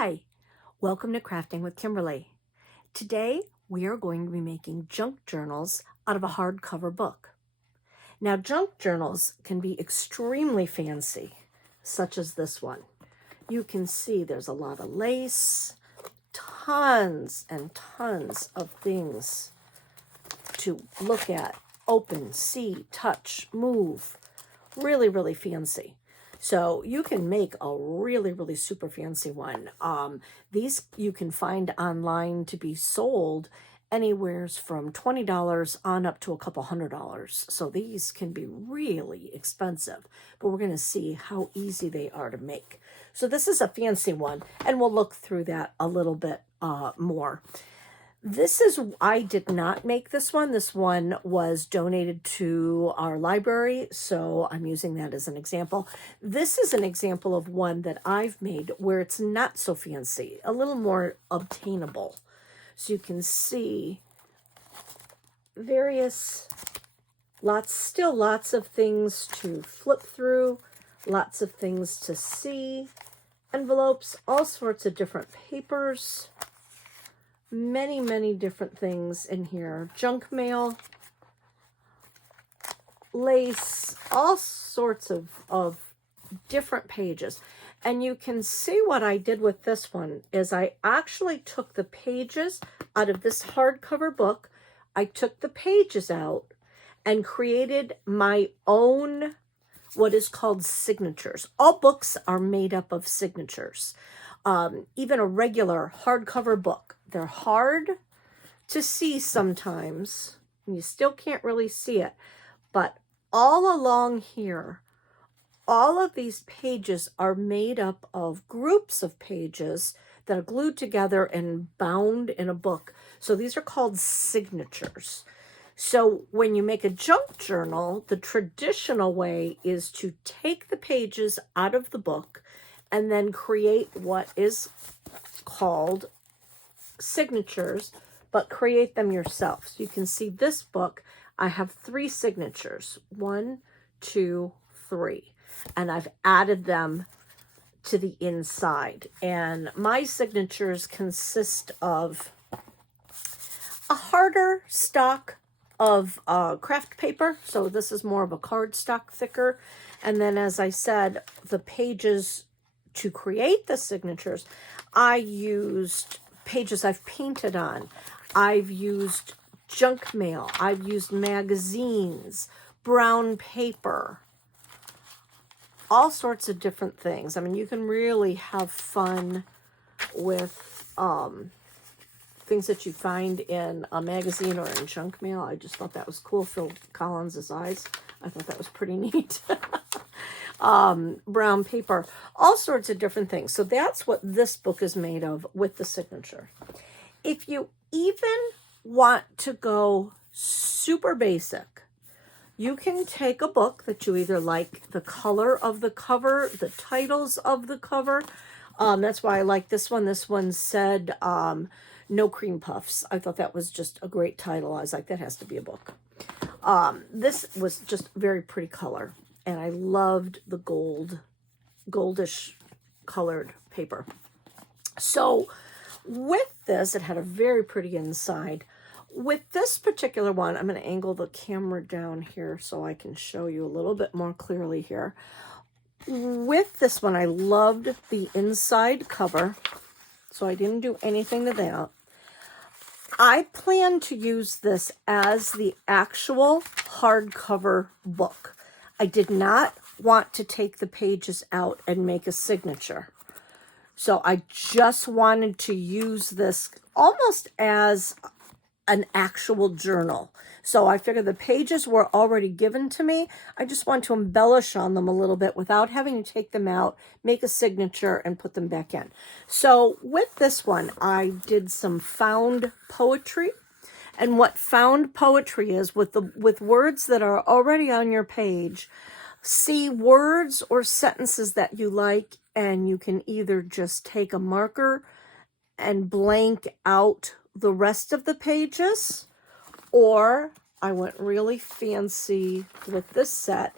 Hi, welcome to Crafting with Kimberly. Today we are going to be making junk journals out of a hardcover book. Now junk journals can be extremely fancy, such as this one. You can see there's a lot of lace, tons and tons of things to look at, open, see, touch, move. Really, really fancy. So you can make a really, really super fancy one. These you can find online to be sold anywheres from $20 on up to a couple $100. So these can be really expensive, but we're going to see how easy they are to make. So this is a fancy one, and we'll look through that a little bit more. I did not make this one. This one was donated to our library, so I'm using that as an example. This is an example of one that I've made where it's not so fancy, a little more obtainable. So you can see still lots of things to flip through, lots of things to see, envelopes, all sorts of different papers. Many different things in here. Junk mail, lace, all sorts of different pages. And you can see what I did with this one is I actually took the pages out of this hardcover book. I took the pages out and created my own what is called signatures. All books are made up of signatures. Even a regular hardcover book. They're hard to see sometimes. You still can't really see it. But all along here, all of these pages are made up of groups of pages that are glued together and bound in a book. So these are called signatures. So when you make a junk journal, the traditional way is to take the pages out of the book and then create what is called signatures, but create them yourself. So you can see this book, I have 3 signatures, 1, 2, 3, and I've added them to the inside. And my signatures consist of a harder stock of craft paper. So this is more of a cardstock, thicker. And then, as I said, the pages to create the signatures, I used pages I've painted on. I've used junk mail. I've used magazines, brown paper, all sorts of different things. I mean, you can really have fun with things that you find in a magazine or in junk mail. I just thought that was cool. Phil Collins's eyes. I thought that was pretty neat. Brown paper, all sorts of different things. So that's what this book is made of with the signature. If you even want to go super basic, you can take a book that you either like the color of the cover, the titles of the cover. That's why I like this one. This one said No Cream Puffs. I thought that was just a great title. I was like, that has to be a book. This was just very pretty color. And I loved the goldish colored paper. So with this, it had a very pretty inside. With this particular one, I'm going to angle the camera down here so I can show you a little bit more clearly here. With this one, I loved the inside cover, so I didn't do anything to that. I plan to use this as the actual hardcover book. I did not want to take the pages out and make a signature. So I just wanted to use this almost as an actual journal. So I figured the pages were already given to me. I just want to embellish on them a little bit without having to take them out, make a signature, and put them back in. So with this one, I did some found poetry. And what found poetry is with words that are already on your page, see words or sentences that you like, and you can either just take a marker and blank out the rest of the pages, or I went really fancy with this set.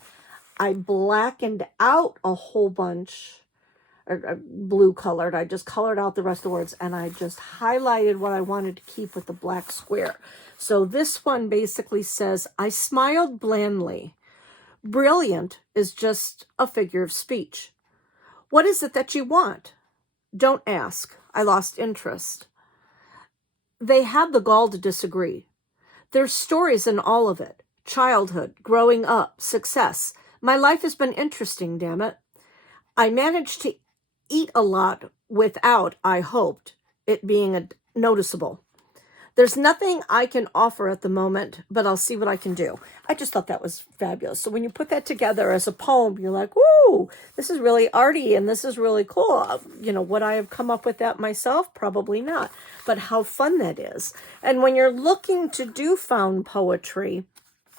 I blackened out a whole bunch blue colored. I just colored out the rest of the words, and I just highlighted what I wanted to keep with the black square. So this one basically says, I smiled blandly. Brilliant is just a figure of speech. What is it that you want? Don't ask. I lost interest. They had the gall to disagree. There's stories in all of it. Childhood, growing up, success. My life has been interesting, damn it. I managed to eat a lot without, I hoped, it being noticeable. There's nothing I can offer at the moment, but I'll see what I can do. I just thought that was fabulous. So when you put that together as a poem, you're like, woo, this is really arty and this is really cool. You know, would I have come up with that myself? Probably not. But how fun that is. And when you're looking to do found poetry,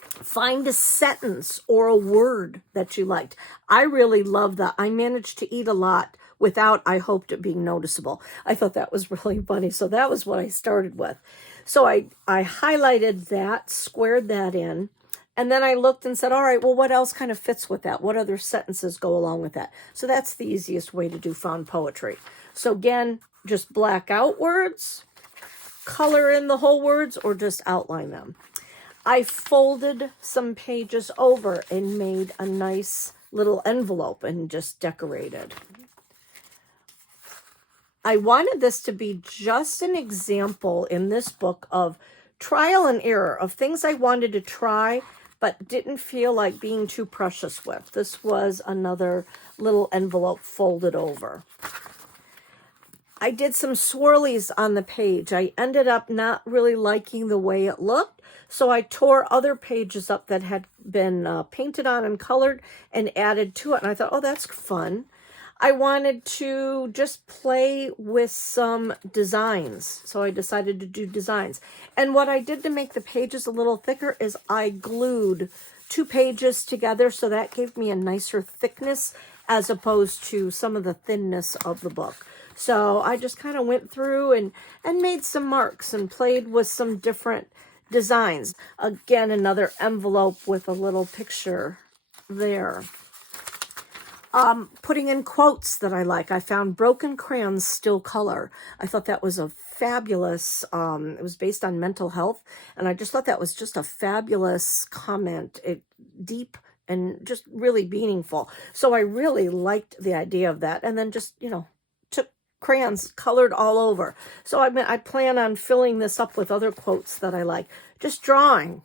find a sentence or a word that you liked. I really love that. I managed to eat a lot without, I hoped, it being noticeable. I thought that was really funny. So that was what I started with. So I highlighted that, squared that in, and then I looked and said, all right, well, what else kind of fits with that? What other sentences go along with that? So that's the easiest way to do found poetry. So again, just black out words, color in the whole words, or just outline them. I folded some pages over and made a nice little envelope and just decorated. I wanted this to be just an example in this book of trial and error, of things I wanted to try, but didn't feel like being too precious with. This was another little envelope folded over. I did some swirlies on the page. I ended up not really liking the way it looked, so I tore other pages up that had been painted on and colored and added to it. And I thought, oh, that's fun. I wanted to just play with some designs, so I decided to do designs. And what I did to make the pages a little thicker is I glued 2 pages together, so that gave me a nicer thickness as opposed to some of the thinness of the book. So I just kind of went through and made some marks and played with some different designs. Again, another envelope with a little picture there. Putting in quotes that I like. I found broken crayons still color. I thought that was a fabulous, it was based on mental health. And I just thought that was just a fabulous comment. Deep and just really meaningful. So I really liked the idea of that. And then just, you know, took crayons colored all over. So I plan on filling this up with other quotes that I like. Just drawing.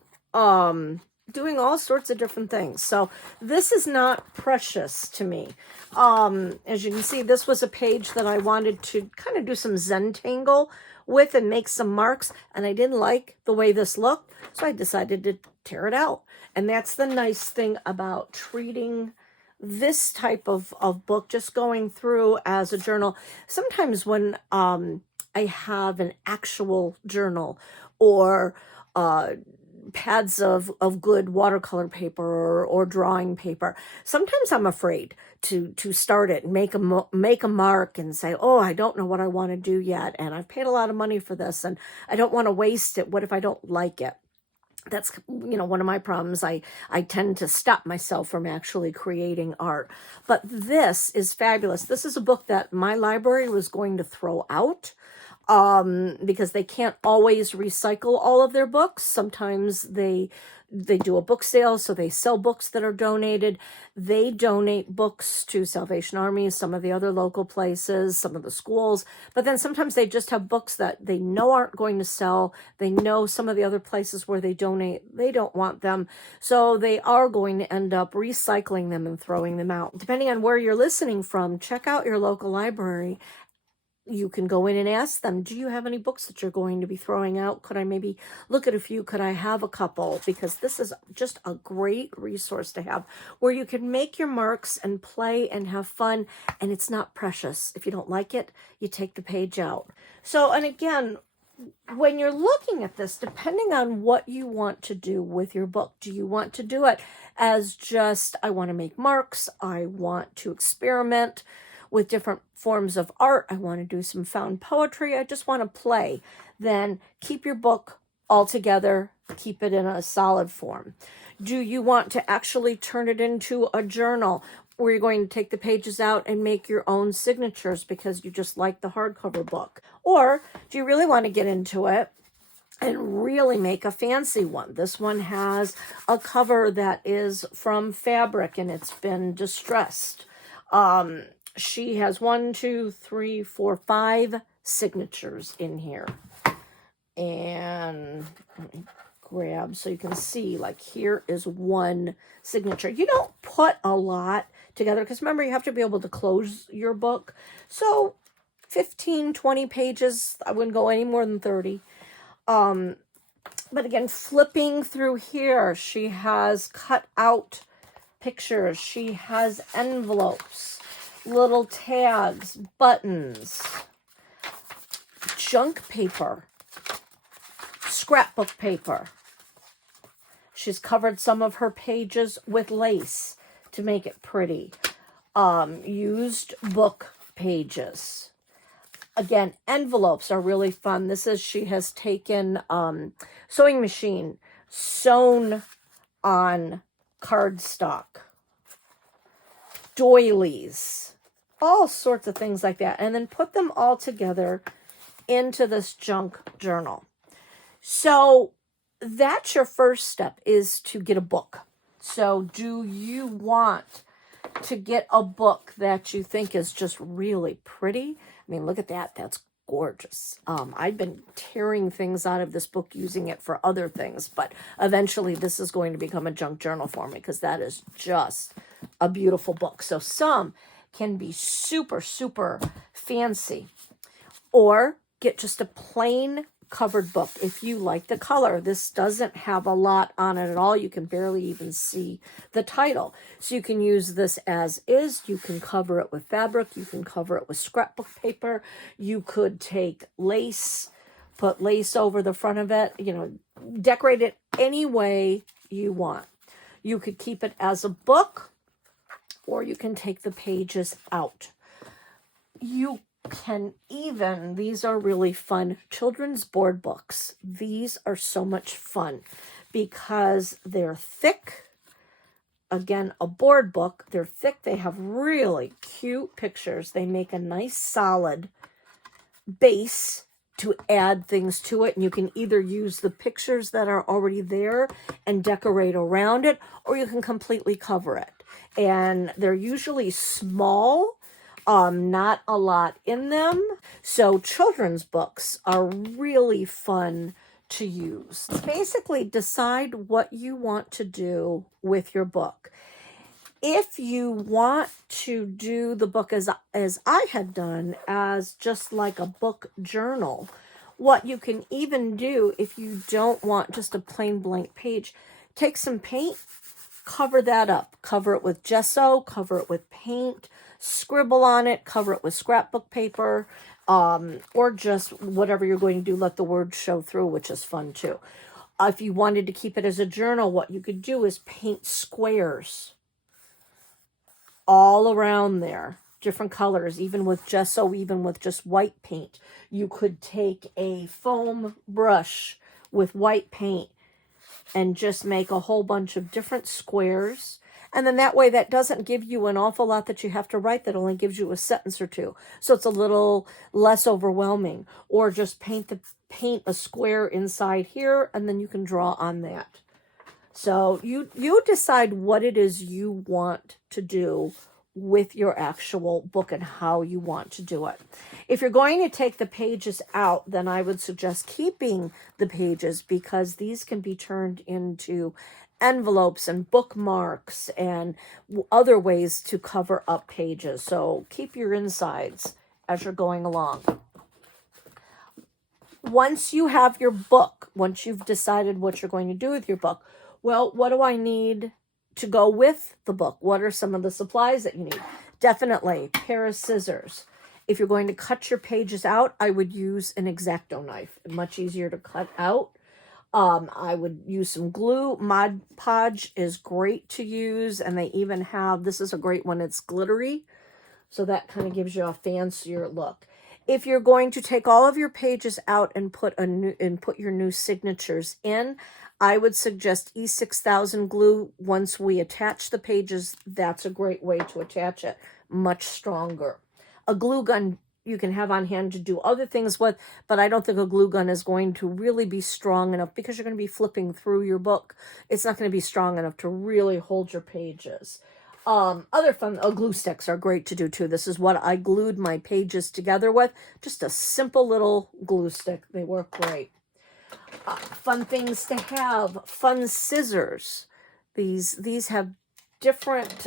Doing all sorts of different things. So this is not precious to me. As you can see, this was a page that I wanted to kind of do some Zentangle with and make some marks, and I didn't like the way this looked, so I decided to tear it out. And that's the nice thing about treating this type of book, just going through as a journal. Sometimes when I have an actual journal or pads of good watercolor paper or drawing paper, sometimes I'm afraid to start it and make a mark and say, oh, I don't know what I want to do yet, and I've paid a lot of money for this and I don't want to waste it. What if I don't like it? That's, you know, one of my problems. I tend to stop myself from actually creating art. But this is fabulous. This is a book that my library was going to throw out because they can't always recycle all of their books. Sometimes they do a book sale, so they sell books that are donated. They donate books to Salvation Army, some of the other local places, some of the schools. But then sometimes they just have books that they know aren't going to sell. They know some of the other places where they donate, they don't want them. So they are going to end up recycling them and throwing them out. Depending on where you're listening from, check out your local library. You can go in and ask them, do you have any books that you're going to be throwing out? Could I maybe look at a few? Could I have a couple? Because this is just a great resource to have where you can make your marks and play and have fun, and it's not precious. If you don't like it, you take the page out. So, and again, when you're looking at this, depending on what you want to do with your book, do you want to do it as just, I want to make marks, I want to experiment with different forms of art, I want to do some found poetry, I just want to play, then keep your book all together, keep it in a solid form. Do you want to actually turn it into a journal? where you're going to take the pages out and make your own signatures because you just like the hardcover book? Or do you really want to get into it and really make a fancy one? This one has a cover that is from fabric and it's been distressed. She has 1, 2, 3, 4, 5 signatures in here. And let me grab so you can see, like, here is one signature. You don't put a lot together because remember, you have to be able to close your book. So 15, 20 pages, I wouldn't go any more than 30. But again, flipping through here, she has cut out pictures. She has envelopes, little tags, buttons, junk paper, scrapbook paper. She's covered some of her pages with lace to make it pretty. Used book pages. Again, envelopes are really fun. This is, she has taken sewing machine, sewn on cardstock, doilies, all sorts of things like that, and then put them all together into this junk journal. So that's your first step, is to get a book. So do you want to get a book that you think is just really pretty? I mean, look at that. That's gorgeous. I've been tearing things out of this book using it for other things, but eventually this is going to become a junk journal for me because that is just a beautiful book. So some can be super, super fancy. Or get just a plain covered book if you like the color. This doesn't have a lot on it at all. You can barely even see the title. So you can use this as is. You can cover it with fabric. You can cover it with scrapbook paper. You could take lace, put lace over the front of it, you know, decorate it any way you want. You could keep it as a book, or you can take the pages out. You can even, these are really fun, children's board books. These are so much fun because they're thick. Again, a board book, they're thick. They have really cute pictures. They make a nice solid base to add things to it. And you can either use the pictures that are already there and decorate around it, or you can completely cover it. And they're usually small, not a lot in them. So children's books are really fun to use. Basically, decide what you want to do with your book. If you want to do the book as I had done, as just like a book journal, what you can even do, if you don't want just a plain blank page, take some paint, cover that up. Cover it with gesso, cover it with paint, scribble on it, cover it with scrapbook paper, or just whatever you're going to do, let the words show through, which is fun too. If you wanted to keep it as a journal, what you could do is paint squares all around there, different colors, even with gesso, even with just white paint. You could take a foam brush with white paint and just make a whole bunch of different squares. And then that way, that doesn't give you an awful lot that you have to write. That only gives you a sentence or two. So it's a little less overwhelming. Or just paint a square inside here, and then you can draw on that. So you decide what it is you want to do with your actual book and how you want to do it. If you're going to take the pages out, then I would suggest keeping the pages, because these can be turned into envelopes and bookmarks and other ways to cover up pages. So keep your insides as you're going along. Once you have your book, once you've decided what you're going to do with your book, well, what do I need to go with the book? What are some of the supplies that you need? Definitely a pair of scissors. If you're going to cut your pages out, I would use an X-acto knife. Much easier to cut out. I would use some glue. Mod Podge is great to use, and they even have, this is a great one, it's glittery, so that kind of gives you a fancier look. If you're going to take all of your pages out and put your new signatures in, I would suggest E6000 glue. Once we attach the pages, that's a great way to attach it, much stronger. A glue gun you can have on hand to do other things with, but I don't think a glue gun is going to really be strong enough because you're going to be flipping through your book. It's not going to be strong enough to really hold your pages. Other fun, glue sticks are great to do too. This is what I glued my pages together with. Just a simple little glue stick. They work great. Fun things to have. Fun scissors. These have different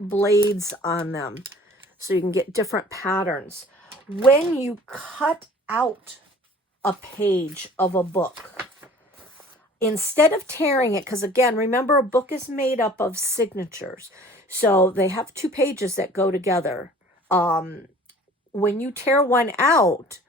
blades on them, so you can get different patterns. When you cut out a page of a book, instead of tearing it, because again, remember, a book is made up of signatures. So they have two pages that go together. When you tear one out,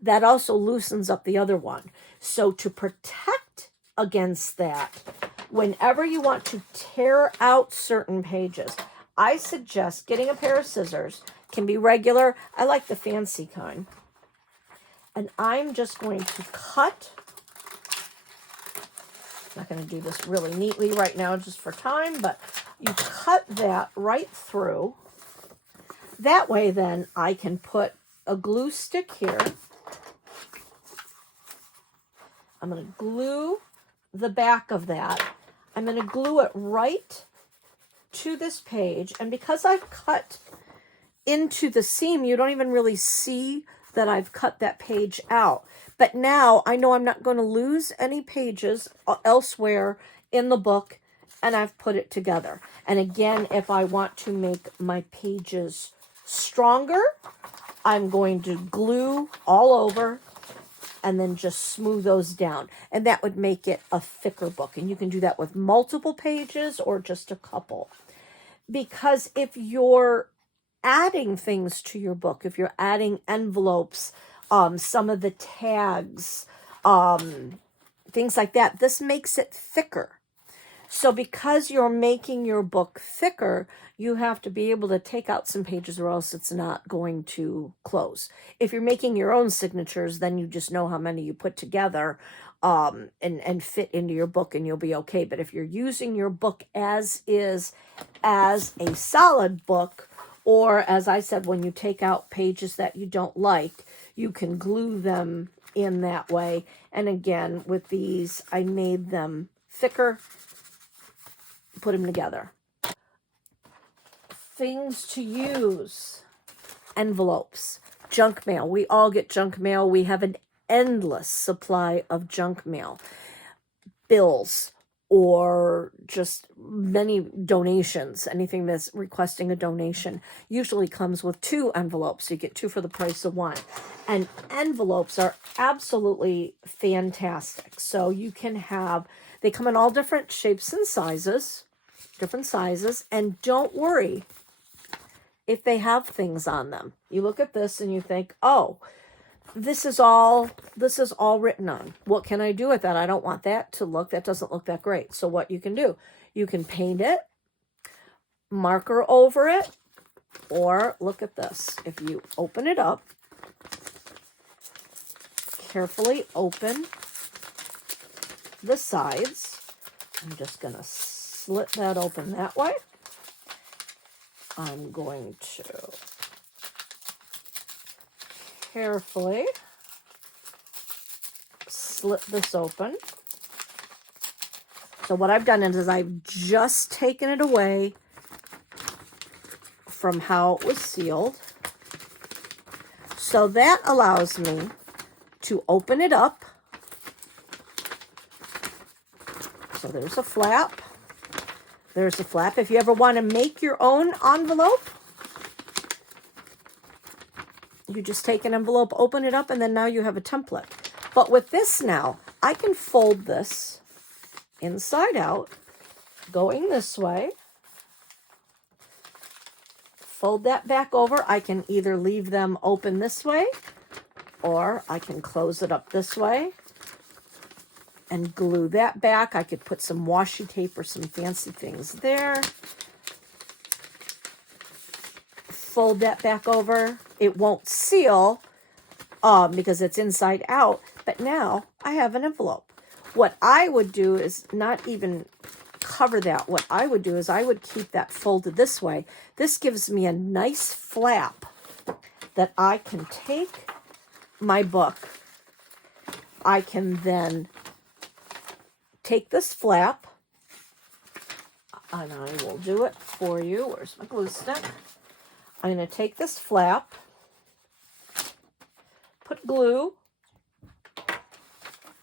that also loosens up the other one. So to protect against that, whenever you want to tear out certain pages, I suggest getting a pair of scissors. Can be regular. I like the fancy kind. And I'm just going to cut. I'm not going to do this really neatly right now just for time, but you cut that right through. That way then I can put a glue stick here. I'm going to glue the back of that. I'm going to glue it right to this page. And because I've cut into the seam, you don't even really see that I've cut that page out. But now I know I'm not going to lose any pages elsewhere in the book, and I've put it together. And again, if I want to make my pages stronger, I'm going to glue all over and then just smooth those down. And that would make it a thicker book. And you can do that with multiple pages or just a couple. Because if you're adding things to your book, if you're adding envelopes, some of the tags, things like that, this makes it thicker. So because you're making your book thicker, you have to be able to take out some pages or else it's not going to close. If you're making your own signatures, then you just know how many you put together and fit into your book and you'll be okay. But if you're using your book as is, as a solid book, or as I said, when you take out pages that you don't like, you can glue them in that way. And again, with these, I made them thicker, put them together. Things to use. Envelopes. Junk mail. We all get junk mail. We have an endless supply of junk mail. Bills, or just many donations. Anything that's requesting a donation usually comes with 2 envelopes. So you get 2 for the price of 1. And envelopes are absolutely fantastic. So you can have, they come in all different shapes and sizes, and don't worry if they have things on them. You look at this and you think, oh, this is all written on. What can I do with that? I don't want that doesn't look that great. So what you can do, you can paint it, marker over it, or look at this. If you open it up, carefully open the sides. I'm just going to slit that open that way. I'm going to carefully slit this open. So what I've done is I've just taken it away from how it was sealed. So that allows me to open it up. So there's a flap. There's a flap. If you ever want to make your own envelope, you just take an envelope, open it up, and then now you have a template. But with this now, I can fold this inside out, going this way. Fold that back over. I can either leave them open this way, or I can close it up this way and glue that back. I could put some washi tape or some fancy things there. fold that back over. It won't seal because it's inside out, but now I have an envelope. What I would do is not even cover that. What I would do is I would keep that folded this way. This gives me a nice flap that I can take my book. I can then take this flap, and I will do it for you. Where's my glue stick? I'm going to take this flap, put glue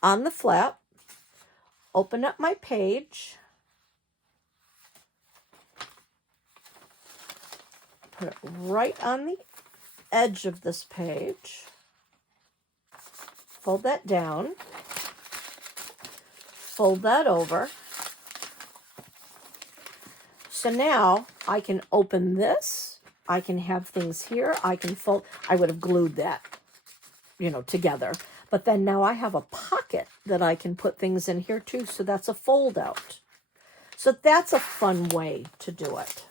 on the flap, open up my page, put it right on the edge of this page, fold that down, fold that over. So now I can open this, I can have things here, I can fold. I would have glued that, together. But then now I have a pocket that I can put things in here too, so that's a fold out. So that's a fun way to do it.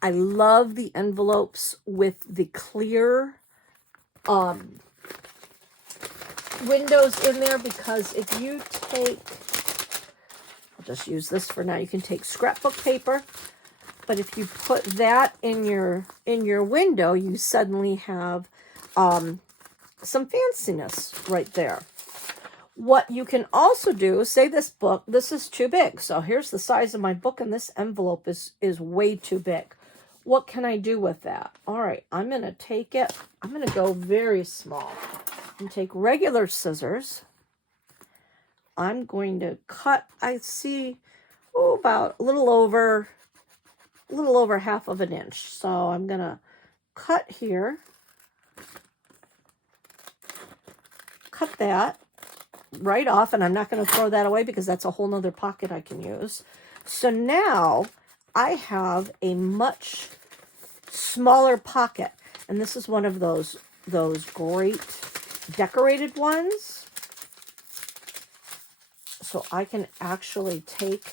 I love the envelopes with the clear windows in there, because if you take, I'll just use this for now, you can take scrapbook paper, but if you put that in your window, you suddenly have some fanciness right there. What you can also do is say this book, this is too big. So here's the size of my book, and this envelope is way too big. What can I do with that? All right, I'm going to take it. I'm going to go very small and take regular scissors. I'm going to cut, I see, about a little over half of an inch. So I'm going to cut here. Cut that right off, and I'm not going to throw that away because that's a whole nother pocket I can use. So now I have a much smaller pocket, and this is one of those great decorated ones. So I can actually take,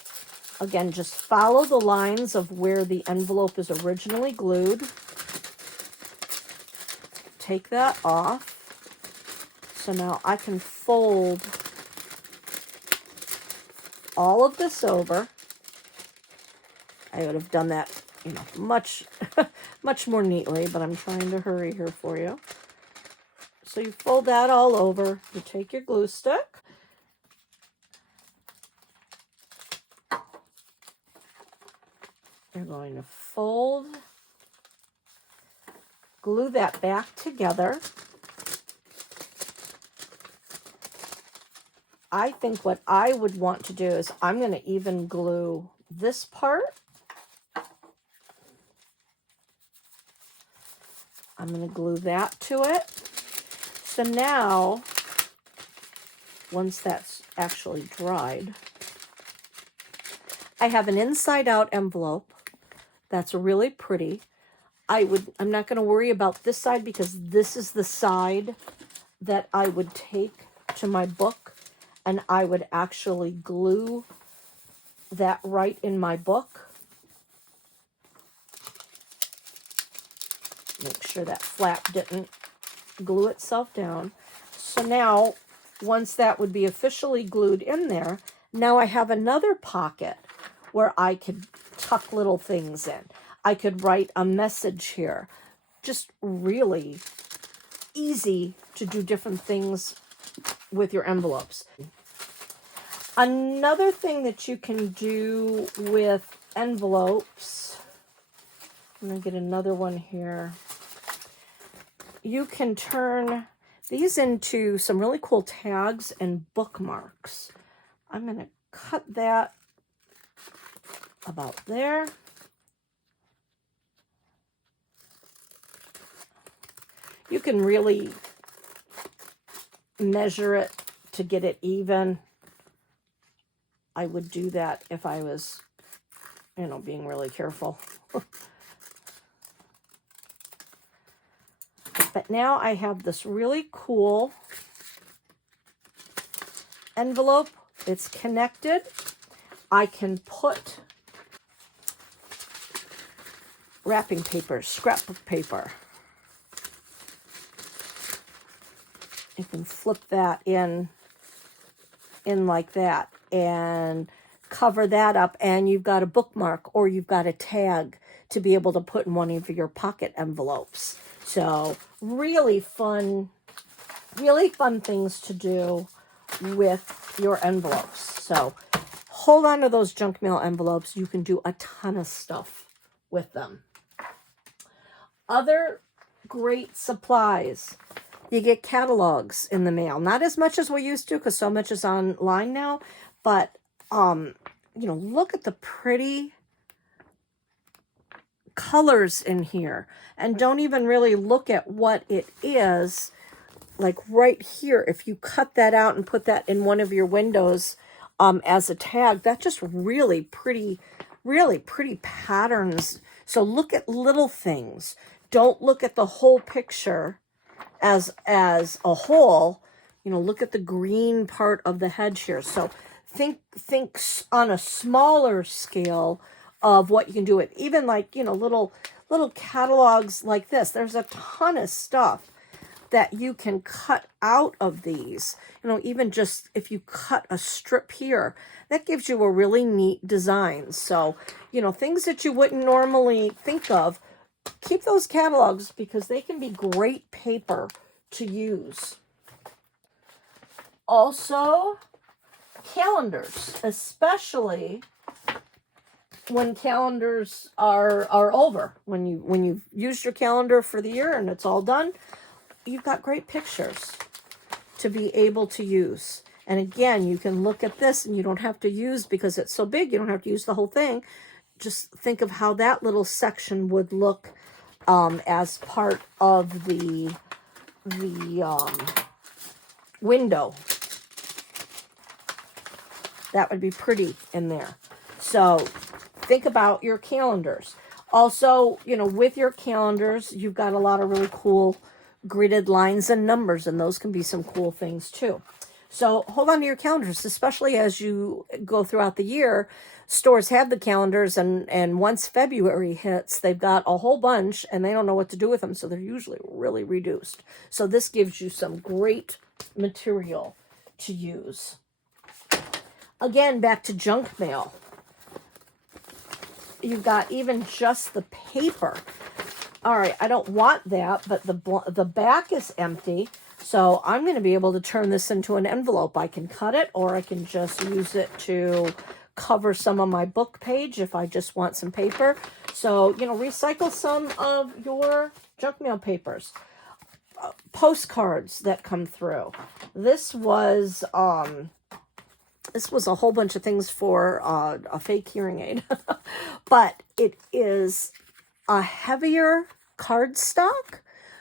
again, just follow the lines of where the envelope is originally glued. Take that off. So now I can fold all of this over. I would have done that, much, much more neatly, but I'm trying to hurry here for you. So you fold that all over. You take your glue stick. You're going to fold, glue that back together. I think what I would want to do is I'm going to even glue this part. I'm going to glue that to it. So now, once that's actually dried, I have an inside-out envelope that's really pretty. I'm not going to worry about this side because this is the side that I would take to my book, and I would actually glue that right in my book. Make sure that flap didn't glue itself down. So now, once that would be officially glued in there, now I have another pocket where I could tuck little things in. I could write a message here. Just really easy to do different things with your envelopes. Another thing that you can do with envelopes, I'm going to get another one here. You can turn these into some really cool tags and bookmarks. I'm going to cut that about there. You can really measure it to get it even. I would do that if I was, being really careful. But now I have this really cool envelope. It's connected. I can put wrapping paper, scrapbook paper. You can flip that in like that and cover that up, and you've got a bookmark or you've got a tag to be able to put in one of your pocket envelopes. So really fun things to do with your envelopes. So hold on to those junk mail envelopes. You can do a ton of stuff with them. Other great supplies. You get catalogs in the mail. Not as much as we used to because so much is online now. But, you know, look at the pretty colors in here. And don't even really look at what it is. Like right here, if you cut that out and put that in one of your windows as a tag, that's just really pretty patterns. So look at little things. Don't look at the whole picture as a whole. You know, look at the green part of the hedge here. So think on a smaller scale of what you can do with even like, you know, little catalogs like this. There's a ton of stuff that you can cut out of these. You know, even just if you cut a strip here, that gives you a really neat design. So, you know, things that you wouldn't normally think of, keep those catalogs because they can be great paper to use. Also, calendars, especially when calendars are over. When you've used your calendar for the year and it's all done, you've got great pictures to be able to use. And again, you can look at this and you don't have to use, because it's so big, you don't have to use the whole thing. Just think of how that little section would look as part of the window. That would be pretty in there. So think about your calendars. Also, you know, with your calendars, you've got a lot of really cool gridded lines and numbers, and those can be some cool things too. So hold on to your calendars, especially as you go throughout the year. Stores have the calendars, and once February hits, they've got a whole bunch and they don't know what to do with them, so they're usually really reduced. So this gives you some great material to use. Again, back to junk mail. You've got even just the paper. All right, I don't want that, but the back is empty, so I'm going to be able to turn this into an envelope. I can cut it, or I can just use it to cover some of my book page if I just want some paper. So, you know, recycle some of your junk mail papers. Postcards that come through. This was a whole bunch of things for a fake hearing aid, but it is a heavier cardstock.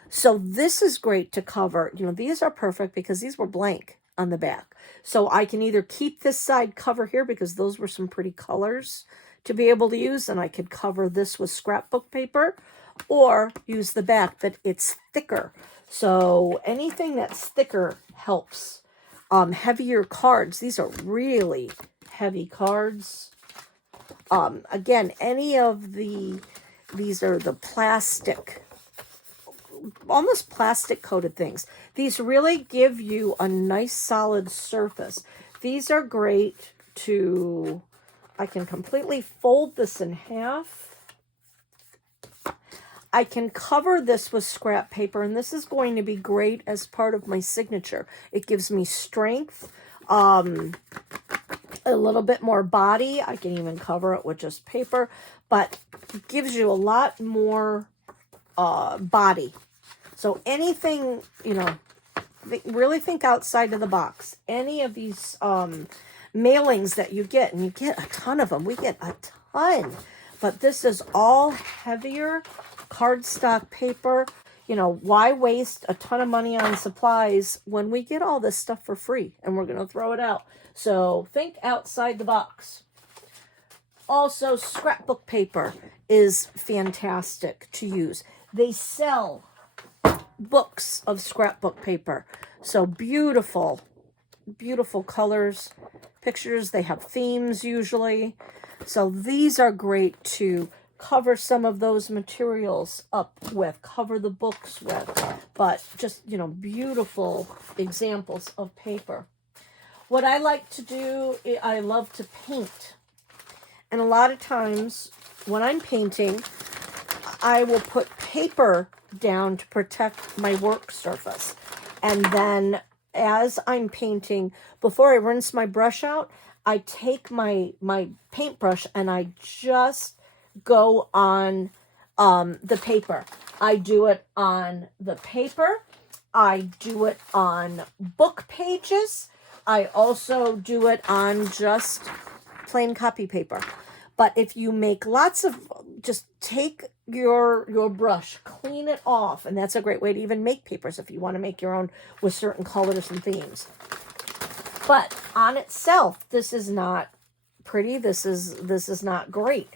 So this is great to cover. You know, these are perfect because these were blank on the back. So I can either keep this side cover here because those were some pretty colors to be able to use, and I could cover this with scrapbook paper, or use the back, but it's thicker. So anything that's thicker helps. Heavier cards. These are really heavy cards. Again, any of these are the plastic, almost plastic coated things. These really give you a nice solid surface. These are great to, I can completely fold this in half. I can cover this with scrap paper, and this is going to be great as part of my signature. It gives me strength, a little bit more body. I can even cover it with just paper, but it gives you a lot more body. So anything, you know, really think outside of the box. Any of these mailings that you get, and you get a ton of them. We get a ton, but this is all heavier cardstock paper. You know, why waste a ton of money on supplies when we get all this stuff for free and we're going to throw it out? So think outside the box. Also, scrapbook paper is fantastic to use. They sell books of scrapbook paper. So beautiful, beautiful colors, pictures. They have themes usually. So these are great to cover some of those materials up with, cover the books with, but just, you know, beautiful examples of paper. What I like to do, I love to paint. And a lot of times when I'm painting, I will put paper down to protect my work surface. And then as I'm painting, before I rinse my brush out, I take my paintbrush and I just go on the paper. I do it on the paper. I do it on book pages. I also do it on just plain copy paper. But if you make lots of, just take your brush, clean it off, and that's a great way to even make papers if you want to make your own with certain colors and themes. But on itself, this is not pretty. This is not great.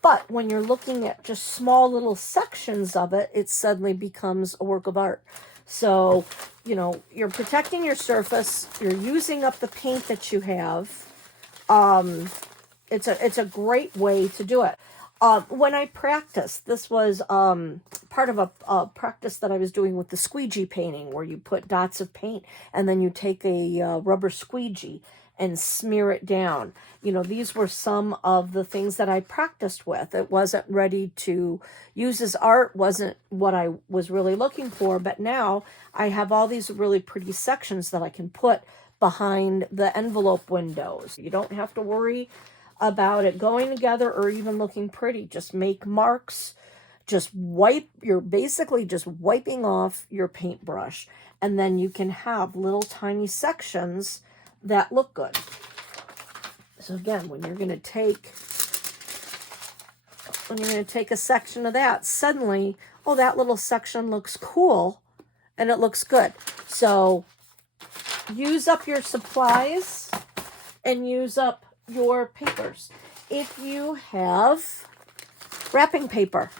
But when you're looking at just small little sections of it, it suddenly becomes a work of art. So, you know, you're protecting your surface. You're using up the paint that you have. It's a great way to do it. When I practiced, this was part of a practice that I was doing with the squeegee painting, where you put dots of paint and then you take a rubber squeegee and smear it down. You know, these were some of the things that I practiced with. It wasn't ready to use as art, wasn't what I was really looking for, but now I have all these really pretty sections that I can put behind the envelope windows. You don't have to worry about it going together or even looking pretty. Just make marks, just wipe, you're basically just wiping off your paintbrush, and then you can have little tiny sections that look good. So again, when you're going to take a section of that, suddenly, oh, that little section looks cool and it looks good. So use up your supplies and use up your papers. If you have wrapping paper,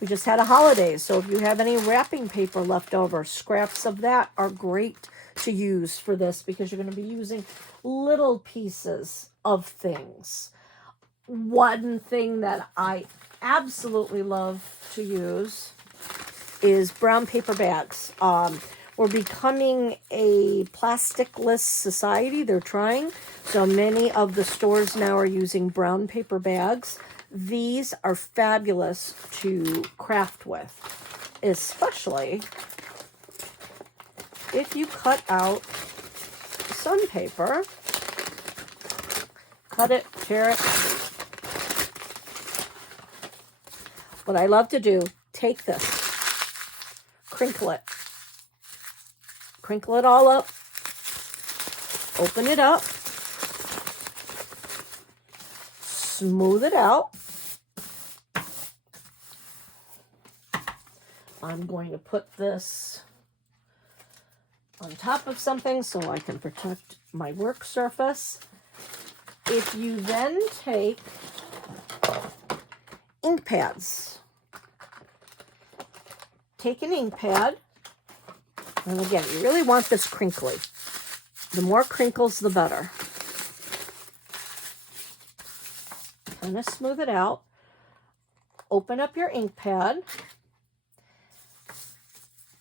we just had a holiday, so if you have any wrapping paper left over, scraps of that are great to use for this, because you're going to be using little pieces of things. One thing that I absolutely love to use is brown paper bags. We're becoming a plastic-less society. They're trying. So many of the stores now are using brown paper bags. These are fabulous to craft with, especially if you cut out some paper. Cut it, tear it. What I love to do, take this, crinkle it all up, open it up, smooth it out. I'm going to put this on top of something so I can protect my work surface. If you then take ink pads, take an ink pad, and again, you really want this crinkly. The more crinkles, the better. Kind of smooth it out. Open up your ink pad.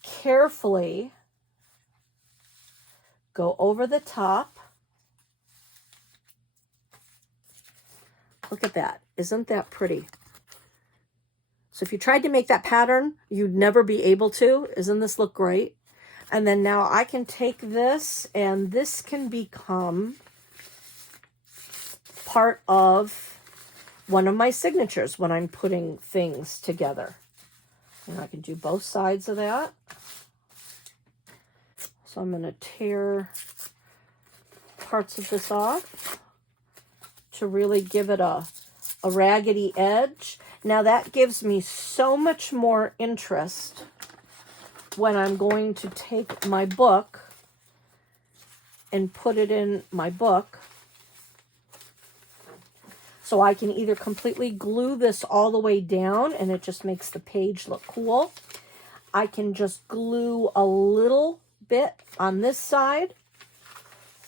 Carefully go over the top. Look at that. Isn't that pretty? So if you tried to make that pattern, you'd never be able to. Isn't this look great? And then now I can take this, and this can become part of one of my signatures when I'm putting things together. And I can do both sides of that. So I'm going to tear parts of this off to really give it a raggedy edge. Now that gives me so much more interest when I'm going to take my book and put it in my book. So I can either completely glue this all the way down and it just makes the page look cool. I can just glue a little bit on this side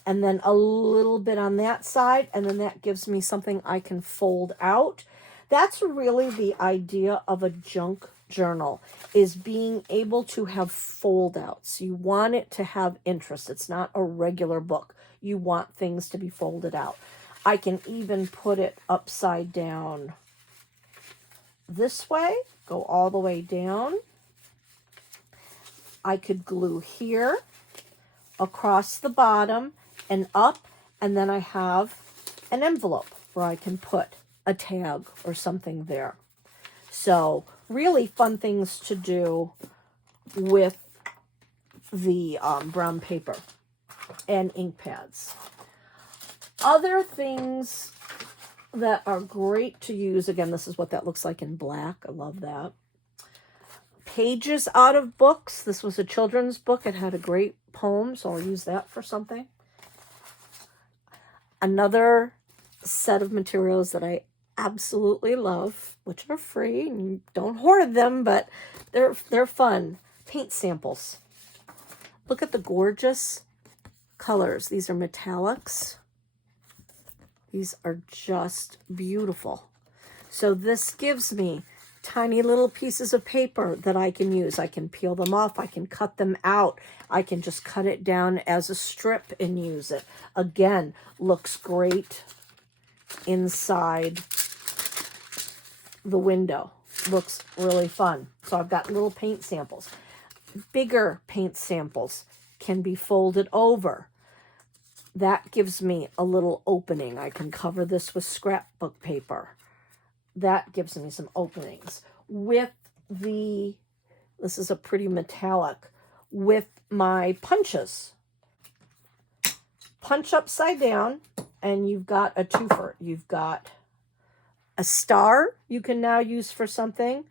and then a little bit on that side, and then that gives me something I can fold out. That's really the idea of a junk journal, is being able to have fold outs. You want it to have interest. It's not a regular book. You want things to be folded out. I can even put it upside down this way, go all the way down. I could glue here, across the bottom and up, and then I have an envelope where I can put a tag or something there. So really fun things to do with the brown paper and ink pads. Other things that are great to use, again, this is what that looks like in black. I love that. Pages out of books. This was a children's book. It had a great poem, so I'll use that for something. Another set of materials that I absolutely love, which are free, and don't hoard them, but they're fun. Paint samples. Look at the gorgeous colors. These are metallics. These are just beautiful. So this gives me tiny little pieces of paper that I can use. I can peel them off. I can cut them out. I can just cut it down as a strip and use it. Again, looks great inside the window. Looks really fun. So I've got little paint samples. Bigger paint samples can be folded over. That gives me a little opening. I can cover this with scrapbook paper. That gives me some openings. With this is a pretty metallic, with my punches. Punch upside down, and you've got a twofer. You've got a star you can now use for something,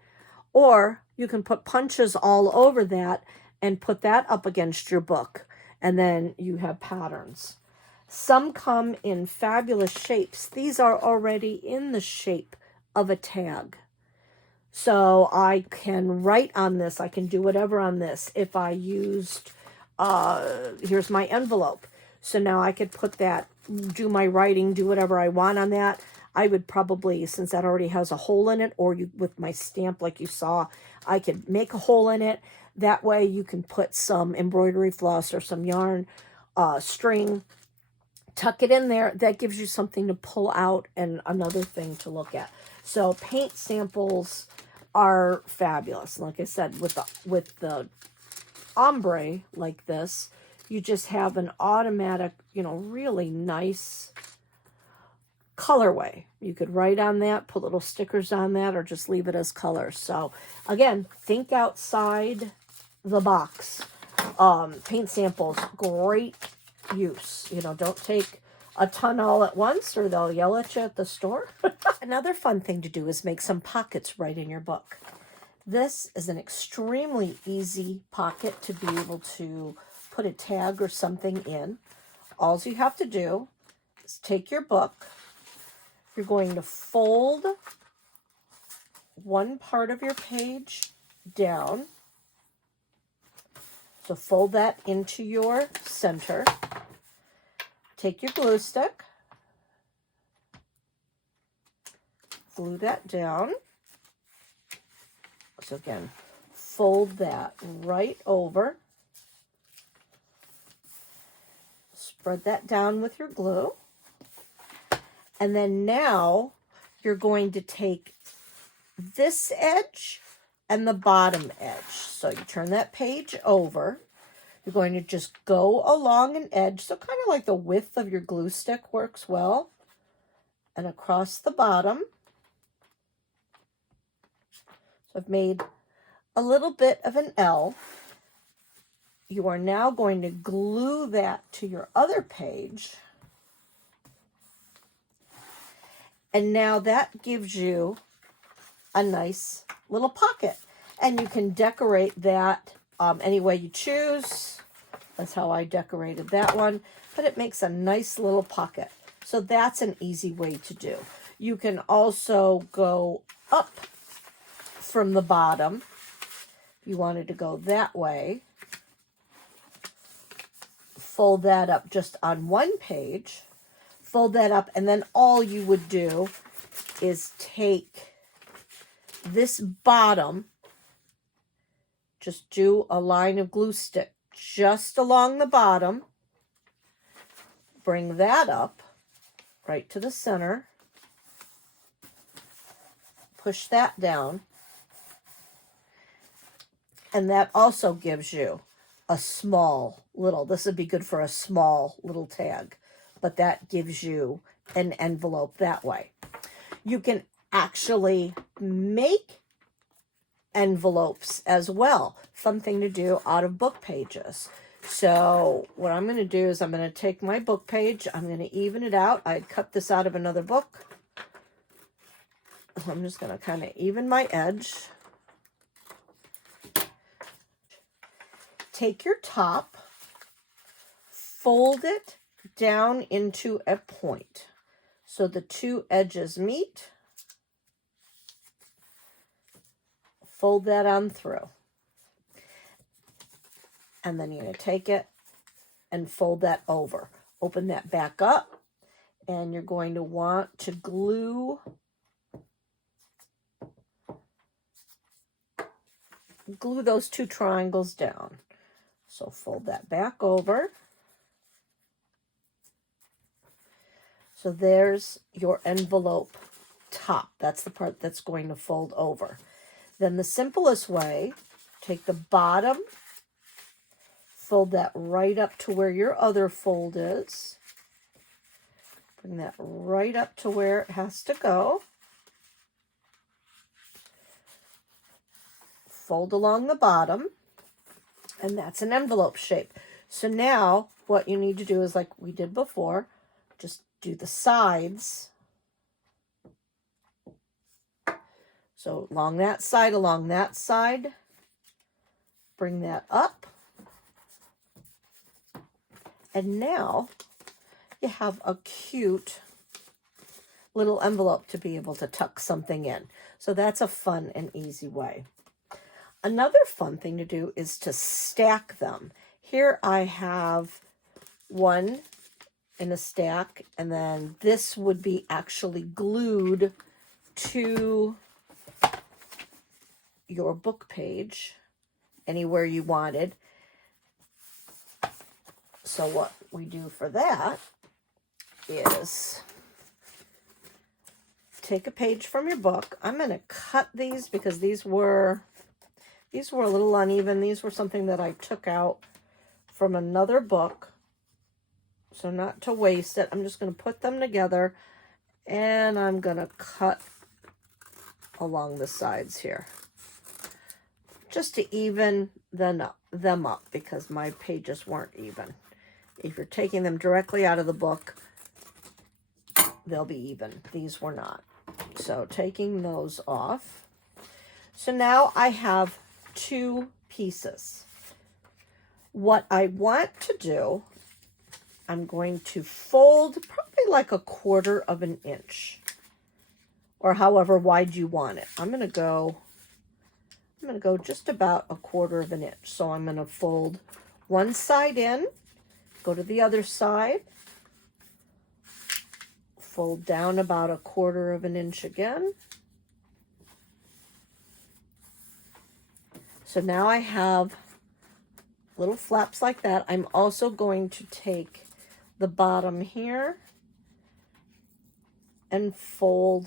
or you can put punches all over that and put that up against your book, and then you have patterns. Some come in fabulous shapes. These are already in the shape of a tag. So I can write on this. I can do whatever on this. If I used, here's my envelope. So now I could put that, do my writing, do whatever I want on that. I would probably, since that already has a hole in it, or with my stamp like you saw, I could make a hole in it. That way you can put some embroidery floss or some yarn, string, tuck it in there. That gives you something to pull out and another thing to look at. So paint samples are fabulous. Like I said, with the ombre like this, you just have an automatic, really nice colorway. You could write on that, put little stickers on that, or just leave it as colors. So again, think outside the box. Paint samples, great use. Don't take a ton all at once or they'll yell at you at the store. Another fun thing to do is make some pockets right in your book. This is an extremely easy pocket to be able to put a tag or something in. All you have to do is take your book. You're going to fold one part of your page down. So fold that into your center. Take your glue stick, glue that down. So again, fold that right over. Spread that down with your glue. And then now you're going to take this edge and the bottom edge. So you turn that page over. You're going to just go along an edge, so kind of like the width of your glue stick works well, and across the bottom. So I've made a little bit of an L. You are now going to glue that to your other page. And now that gives you a nice little pocket. And you can decorate that any way you choose. That's how I decorated that one. But it makes a nice little pocket. So that's an easy way to do. You can also go up from the bottom. If you wanted to go that way. Fold that up just on one page. Fold that up, and then all you would do is take this bottom, just do a line of glue stick just along the bottom, bring that up right to the center, push that down, and that also gives you a small little, this would be good for a small little tag, but that gives you an envelope that way. You can actually make envelopes as well. Fun thing to do out of book pages. So what I'm going to do is I'm going to take my book page, I'm going to even it out. I had cut this out of another book. I'm just going to kind of even my edge. Take your top, fold it down into a point so the two edges meet. Fold that on through. And then you're going to take it and fold that over. Open that back up, and you're going to want to glue those two triangles down. So fold that back over. So there's your envelope top. That's the part that's going to fold over. Then the simplest way, take the bottom, fold that right up to where your other fold is. Bring that right up to where it has to go. Fold along the bottom, and that's an envelope shape. So now what you need to do is like we did before, just do the sides. So along that side, bring that up. And now you have a cute little envelope to be able to tuck something in. So that's a fun and easy way. Another fun thing to do is to stack them. Here I have one in a stack, and then this would be actually glued to your book page anywhere you wanted. So what we do for that is take a page from your book. I'm going to cut these because these were a little uneven. These were something that I took out from another book. So not to waste it, I'm just going to put them together, and I'm going to cut along the sides here just to even them up because my pages weren't even. If you're taking them directly out of the book, they'll be even. These were not. So taking those off. So now I have two pieces. What I want to do, I'm going to fold probably like 1/4 of an inch, or however wide you want it. I'm going to go just about 1/4 of an inch. So I'm going to fold one side in, go to the other side, fold down about 1/4 of an inch again. So now I have little flaps like that. I'm also going to take the bottom here and fold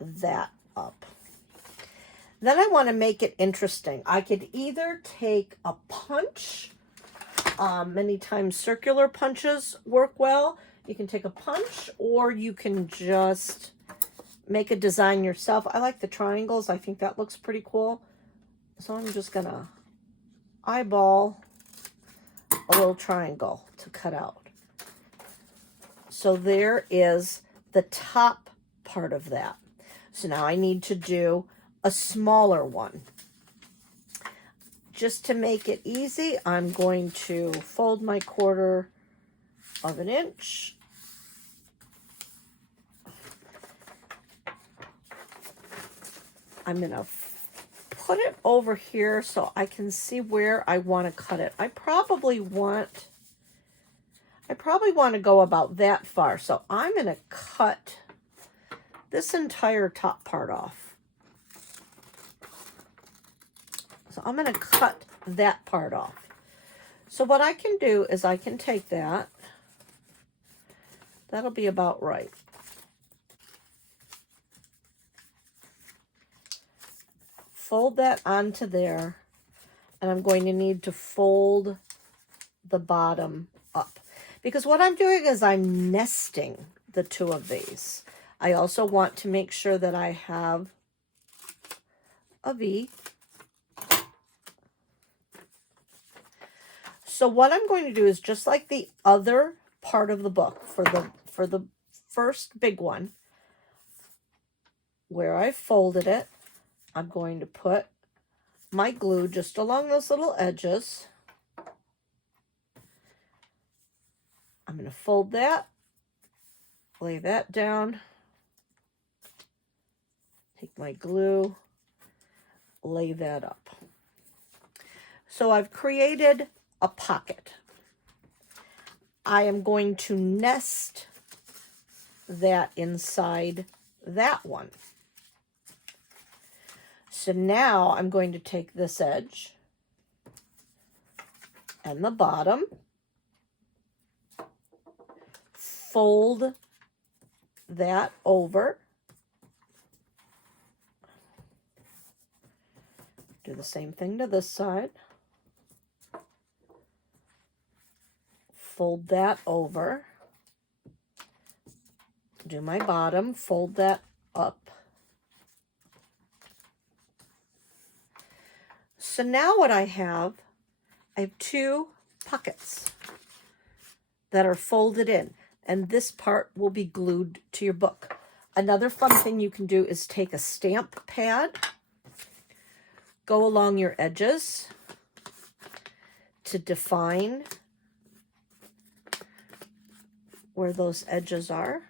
that up. Then I want to make it interesting. I could either take a punch. Many times circular punches work well. You can take a punch, or you can just make a design yourself. I like the triangles. I think that looks pretty cool. So I'm just going to eyeball a little triangle to cut out. So there is the top part of that. So now I need to do a smaller one. Just to make it easy, I'm going to fold my 1/4 of an inch. I'm going to put it over here so I can see where I want to cut it. I probably want to go about that far. So I'm going to cut this entire top part off. So I'm going to cut that part off. So what I can do is I can take that. That'll be about right. Fold that onto there, and I'm going to need to fold the bottom up, because what I'm doing is I'm nesting the two of these. I also want to make sure that I have a V. So what I'm going to do is, just like the other part of the book, for the first big one, where I folded it, I'm going to put my glue just along those little edges. I'm going to fold that, lay that down, take my glue, lay that up. So I've created a pocket. I am going to nest that inside that one. So now I'm going to take this edge and the bottom, fold that over, do the same thing to this side, fold that over, do my bottom, fold that up. So now what I have two pockets that are folded in, and this part will be glued to your book. Another fun thing you can do is take a stamp pad, go along your edges to define where those edges are.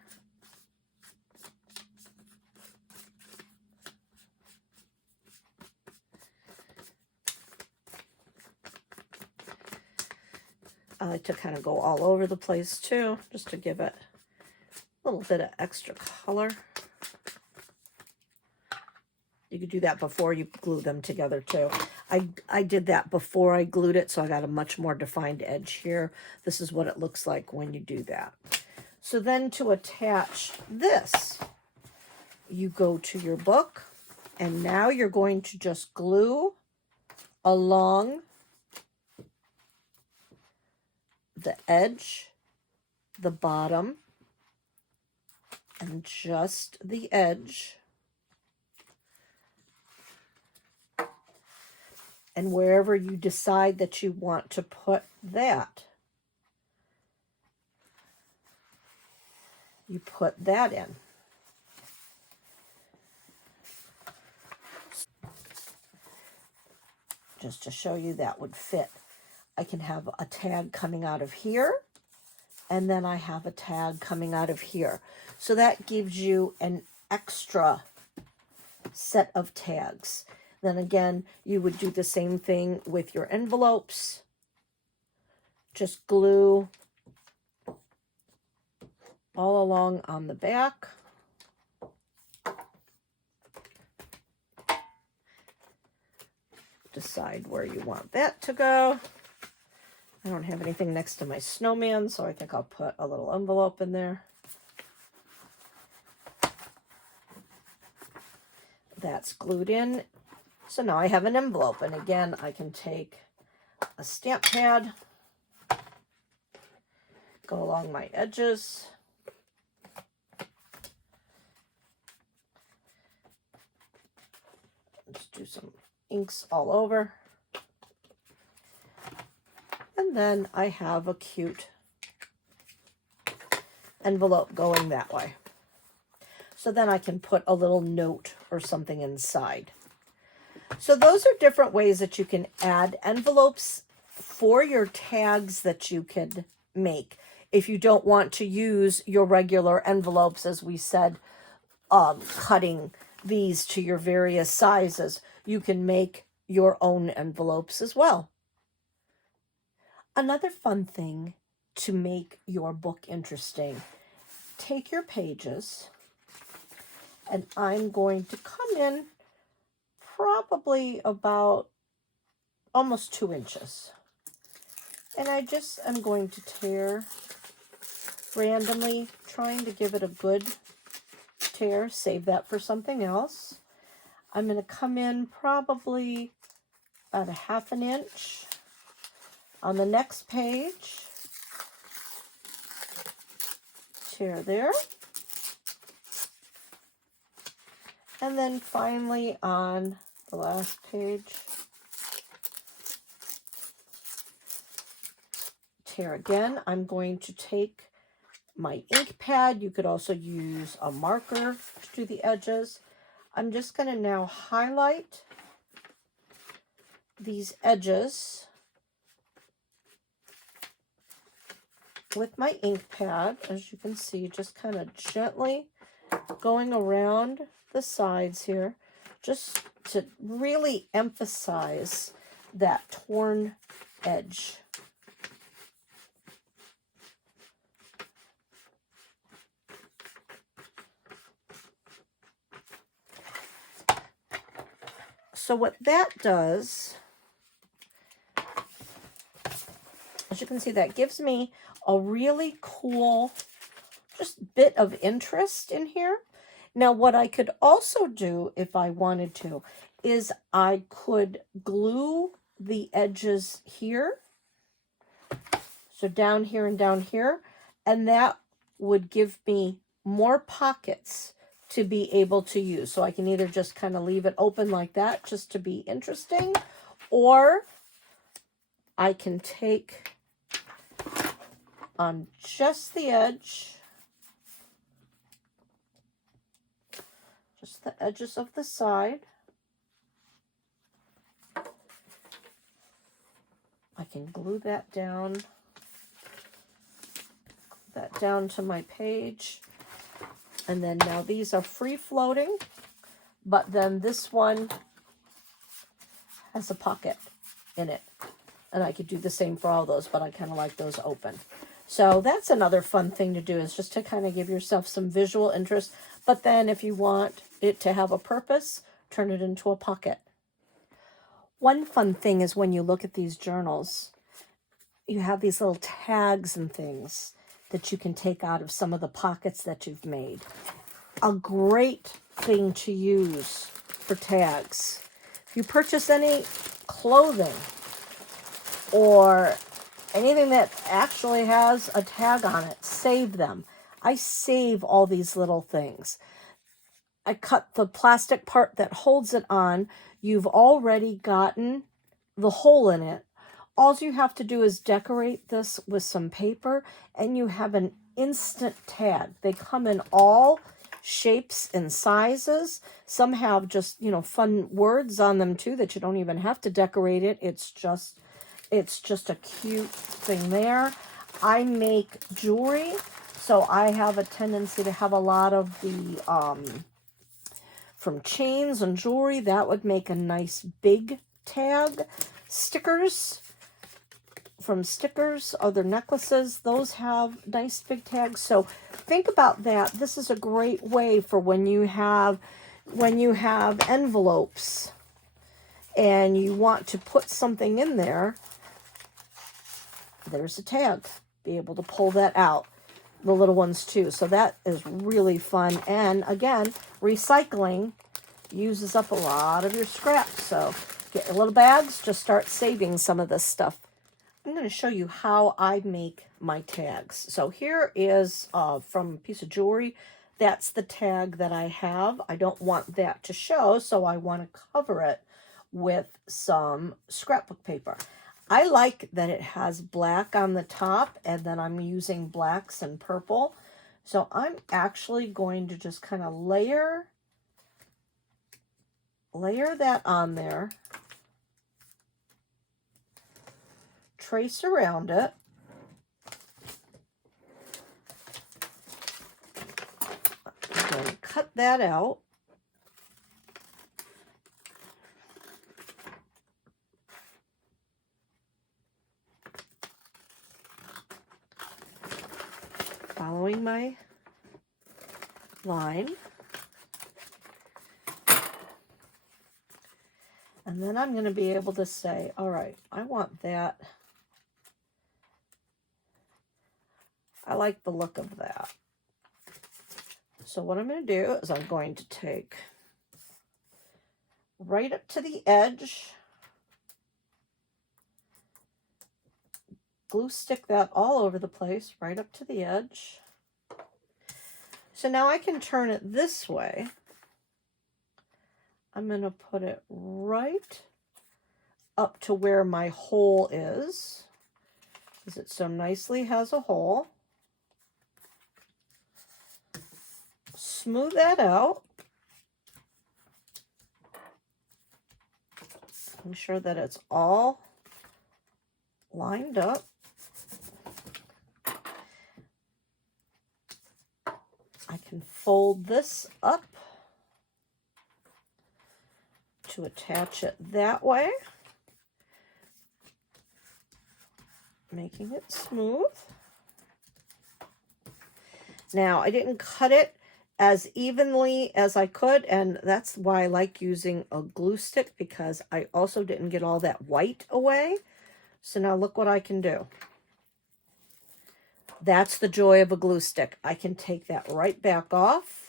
I like to kind of go all over the place too, just to give it a little bit of extra color. You could do that before you glue them together too. I did that before I glued it, so I got a much more defined edge here. This is what it looks like when you do that. So then to attach this, you go to your book, and now you're going to just glue along the edge, the bottom, and just the edge. And wherever you decide that you want to put that, you put that in. Just to show you that would fit. I can have a tag coming out of here, and then I have a tag coming out of here. So that gives you an extra set of tags. Then again, you would do the same thing with your envelopes. Just glue all along on the back. Decide where you want that to go. I don't have anything next to my snowman, so I think I'll put a little envelope in there. That's glued in. So now I have an envelope, and again, I can take a stamp pad, go along my edges, just do some inks all over, and then I have a cute envelope going that way. So then I can put a little note or something inside. So those are different ways that you can add envelopes for your tags that you could make. If you don't want to use your regular envelopes, as we said, cutting these to your various sizes, you can make your own envelopes as well. Another fun thing to make your book interesting, take your pages and I'm going to come in probably about almost 2 inches. And I just am going to tear randomly, trying to give it a good tear. Save that for something else. I'm going to come in probably about 1/2 inch on the next page. Tear there. And then finally on the last page, tear again. I'm going to take my ink pad. You could also use a marker to do the edges. I'm just going to now highlight these edges with my ink pad. As you can see, just kind of gently going around the sides here, just to really emphasize that torn edge. So what that does, as you can see, that gives me a really cool just bit of interest in here. Now, what I could also do if I wanted to is I could glue the edges here. So down here and down here, and that would give me more pockets to be able to use. So I can either just kind of leave it open like that just to be interesting, or I can take on just the edge, just the edges of the side. I can glue that down, to my page. And then now these are free floating, but then this one has a pocket in it. And I could do the same for all those, but I kind of like those open. So that's another fun thing to do, is just to kind of give yourself some visual interest. But then if you want it to have a purpose, turn it into a pocket. One fun thing is when you look at these journals, you have these little tags and things that you can take out of some of the pockets that you've made. A great thing to use for tags. If you purchase any clothing or anything that actually has a tag on it, save them. I save all these little things. I cut the plastic part that holds it on. You've already gotten the hole in it. All you have to do is decorate this with some paper and you have an instant tag. They come in all shapes and sizes. Some have just, fun words on them too that you don't even have to decorate it. It's just a cute thing there. I make jewelry, so I have a tendency to have a lot of the from chains and jewelry. That would make a nice big tag. Stickers, from stickers, other necklaces, those have nice big tags. So think about that. This is a great way for when you have envelopes and you want to put something in there. There's a tag. Be able to pull that out. The little ones too. So that is really fun. And again, recycling uses up a lot of your scraps. So get your little bags, just start saving some of this stuff. I'm going to show you how I make my tags. So here is from a piece of jewelry. That's the tag that I have. I don't want that to show, so I want to cover it with some scrapbook paper. I like that it has black on the top, and then I'm using blacks and purple. So I'm actually going to just kind of layer that on there. Trace around it. I'm going to cut that out. Following my line. And then I'm going to be able to say, all right, I want that. I like the look of that. So what I'm going to do is I'm going to take right up to the edge, glue stick that all over the place, right up to the edge. So now I can turn it this way. I'm going to put it right up to where my hole is, because it so nicely has a hole. Smooth that out. Make sure that it's all lined up. I can fold this up to attach it that way, making it smooth. Now, I didn't cut it as evenly as I could, and that's why I like using a glue stick, because I also didn't get all that white away. So now look what I can do. That's the joy of a glue stick. I can take that right back off.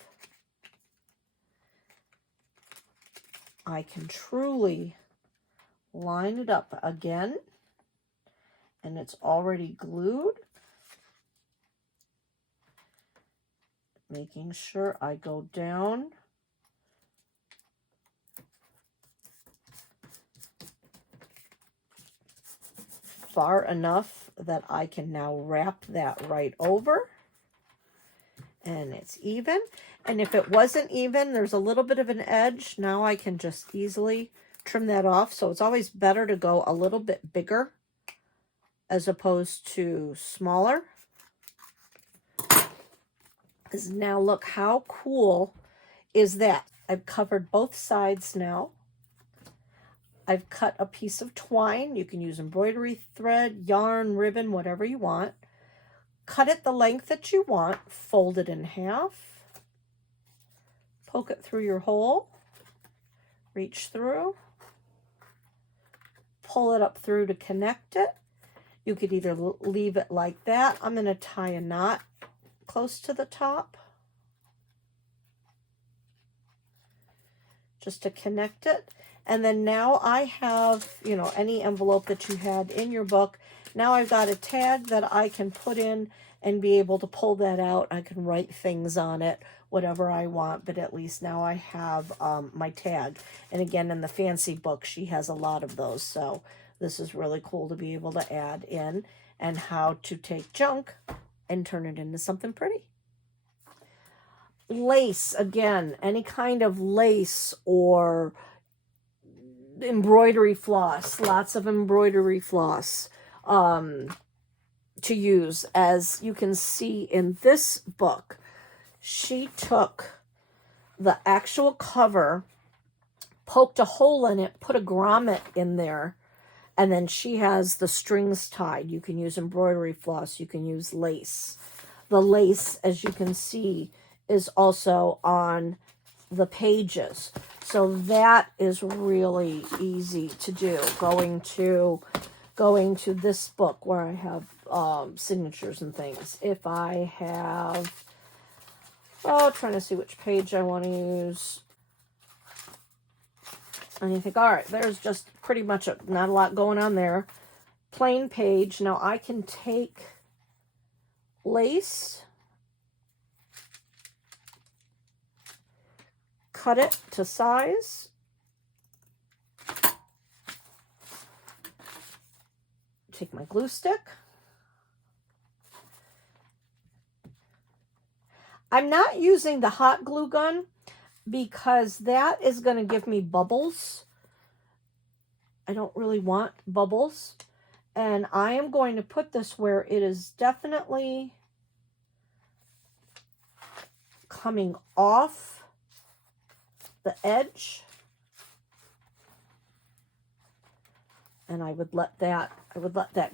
I can truly line it up again, and it's already glued. Making sure I go down far enough that I can now wrap that right over, and it's even. And if it wasn't even, there's a little bit of an edge. Now I can just easily trim that off. So it's always better to go a little bit bigger as opposed to smaller. Because now look how cool is that. I've covered both sides now. I've cut a piece of twine. You can use embroidery thread, yarn, ribbon, whatever you want. Cut it the length that you want. Fold it in half. Poke it through your hole. Reach through. Pull it up through to connect it. You could either leave it like that. I'm going to tie a knot close to the top just to connect it. And then now I have, you know, any envelope that you had in your book. Now I've got a tag that I can put in and be able to pull that out. I can write things on it, whatever I want, but at least now I have my tag. And again, in the fancy book, she has a lot of those. So this is really cool to be able to add in, and how to take junk and turn it into something pretty. Lace, again, any kind of lace or embroidery floss, lots of embroidery floss to use. As you can see in this book, she took the actual cover, poked a hole in it, put a grommet in there, and then she has the strings tied. You can use embroidery floss, you can use lace. The lace, as you can see, is also on the pages. So that is really easy to do. Going to this book where I have signatures and things. If I have, trying to see which page I want to use. And you think, all right, there's just pretty much not a lot going on there. Plain page. Now I can take lace, cut it to size, take my glue stick. I'm not using the hot glue gun because that is going to give me bubbles. I don't really want bubbles. And I am going to put this where it is definitely coming off the edge. And I would let that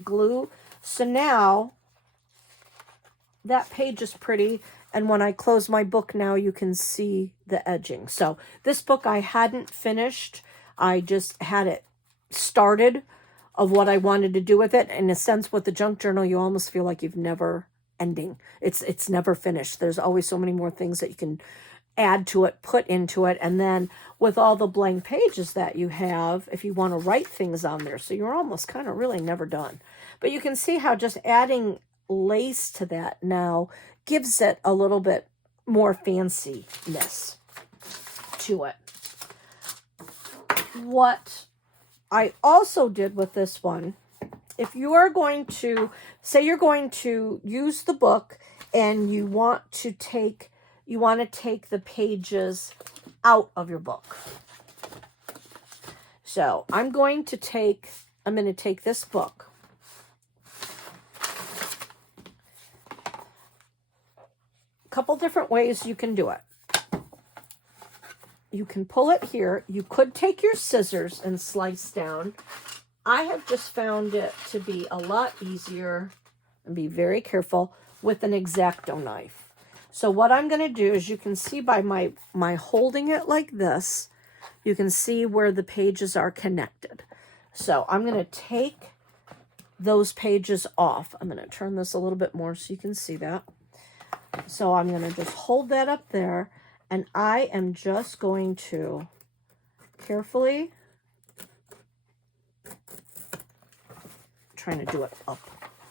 glue. So now that page is pretty. And when I close my book now, you can see the edging. So this book I hadn't finished. I just had it started of what I wanted to do with it. In a sense, with the junk journal, you almost feel like you've never ending. It's never finished. There's always so many more things that you can add to it, put into it. And then with all the blank pages that you have, if you want to write things on there, so you're almost kind of really never done. But you can see how just adding lace to that now gives it a little bit more fanciness to it. What I also did with this one, if you are going to, say you're going to use the book and you want to take the pages out of your book. So I'm going to take this book. A couple different ways you can do it. You can pull it here. You could take your scissors and slice down. I have just found it to be a lot easier, and be very careful, with an X-acto knife. So what I'm going to do is, you can see by my holding it like this, you can see where the pages are connected. So I'm going to take those pages off. I'm going to turn this a little bit more so you can see that. So I'm going to just hold that up there, and I am just going to carefully, trying to do it up.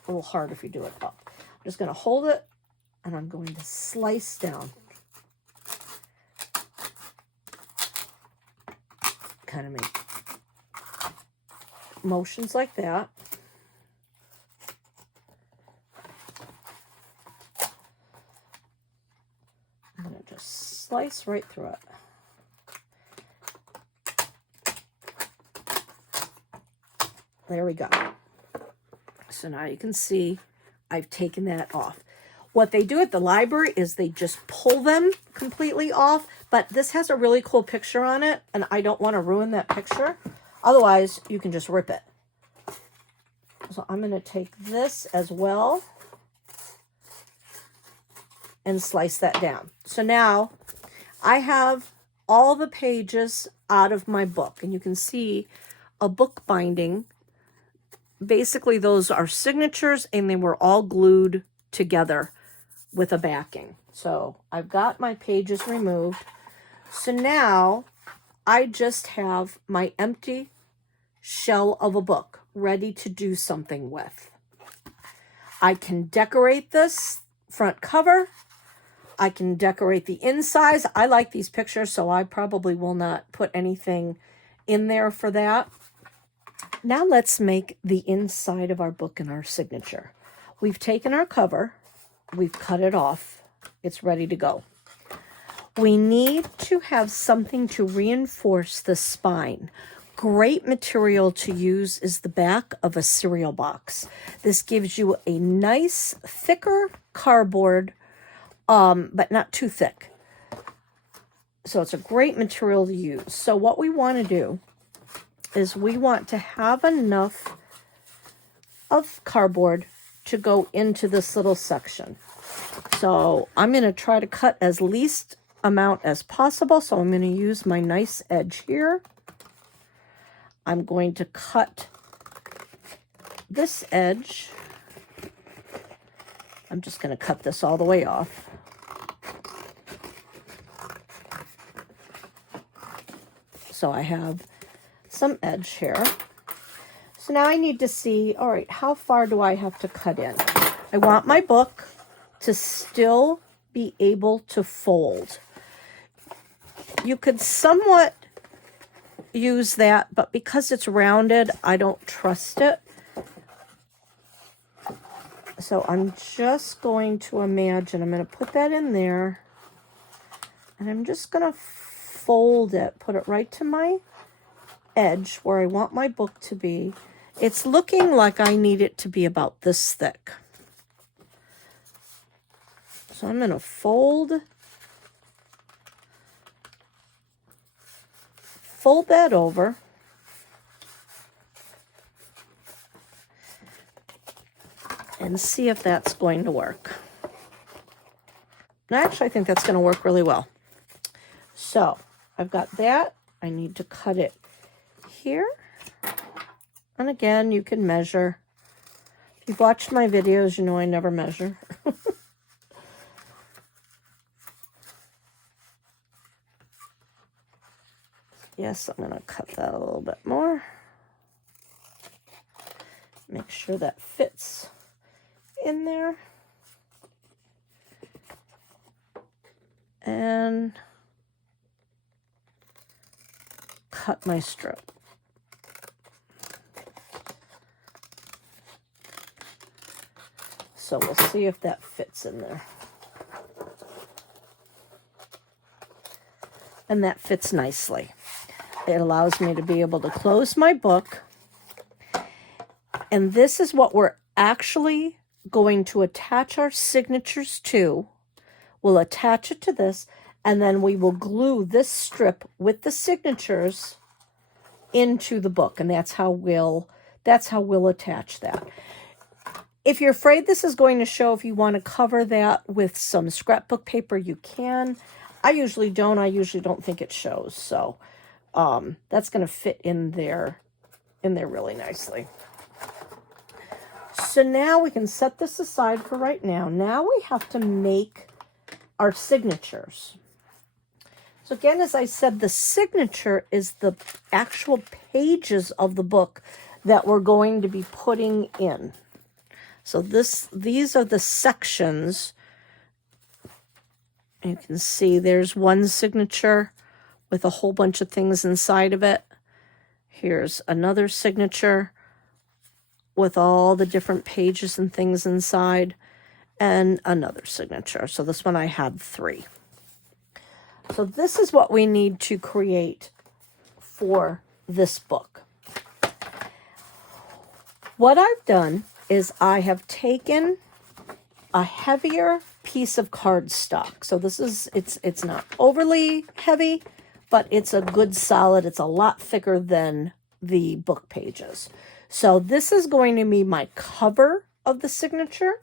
A little hard if you do it up. I'm just going to hold it, and I'm going to slice down. Kind of make motions like that. I'm going to just slice right through it. There we go. So now you can see I've taken that off. What they do at the library is they just pull them completely off, but this has a really cool picture on it, and I don't want to ruin that picture. Otherwise, you can just rip it. So I'm going to take this as well and slice that down. So now I have all the pages out of my book, and you can see a book binding. Basically, those are signatures, and they were all glued together with a backing. So I've got my pages removed. So now I just have my empty shell of a book ready to do something with. I can decorate this front cover. I can decorate the insides. I like these pictures, so I probably will not put anything in there for that. Now let's make the inside of our book and our signature. We've taken our cover. We've cut it off. It's ready to go. We need to have something to reinforce the spine. Great material to use is the back of a cereal box. This gives you a nice, thicker cardboard, but not too thick. So it's a great material to use. So what we want to do is we want to have enough of cardboard to go into this little section. So I'm going to try to cut as least amount as possible. So I'm going to use my nice edge here. I'm going to cut this edge. I'm just going to cut this all the way off. So I have some edge here. So now I need to see, all right, how far do I have to cut in? I want my book to still be able to fold. You could somewhat use that, but because it's rounded, I don't trust it. So I'm just going to imagine, I'm going to put that in there, and I'm just going to fold it, put it right to my edge where I want my book to be. It's looking like I need it to be about this thick. So I'm going to fold that over. And see if that's going to work. And actually, I think that's going to work really well. So I've got that. I need to cut it here. And again, you can measure. If you've watched my videos, you know I never measure. Yes, I'm going to cut that a little bit more. Make sure that fits in there. And cut my strip. So we'll see if that fits in there. And that fits nicely. It allows me to be able to close my book. And this is what we're actually going to attach our signatures to. We'll attach it to this, and then we will glue this strip with the signatures into the book, and that's how we'll attach that. If you're afraid this is going to show, if you want to cover that with some scrapbook paper, you can. I usually don't. I usually don't think it shows, so that's going to fit in there really nicely. So now we can set this aside for right now. Now we have to make our signatures. So again, as I said, the signature is the actual pages of the book that we're going to be putting in. So these are the sections. You can see there's one signature with a whole bunch of things inside of it. Here's another signature with all the different pages and things inside, and another signature. So this one I had 3. So this is what we need to create for this book. What I've done is I have taken a heavier piece of cardstock. So this is, it's not overly heavy, but it's a good solid. It's a lot thicker than the book pages. So this is going to be my cover of the signature.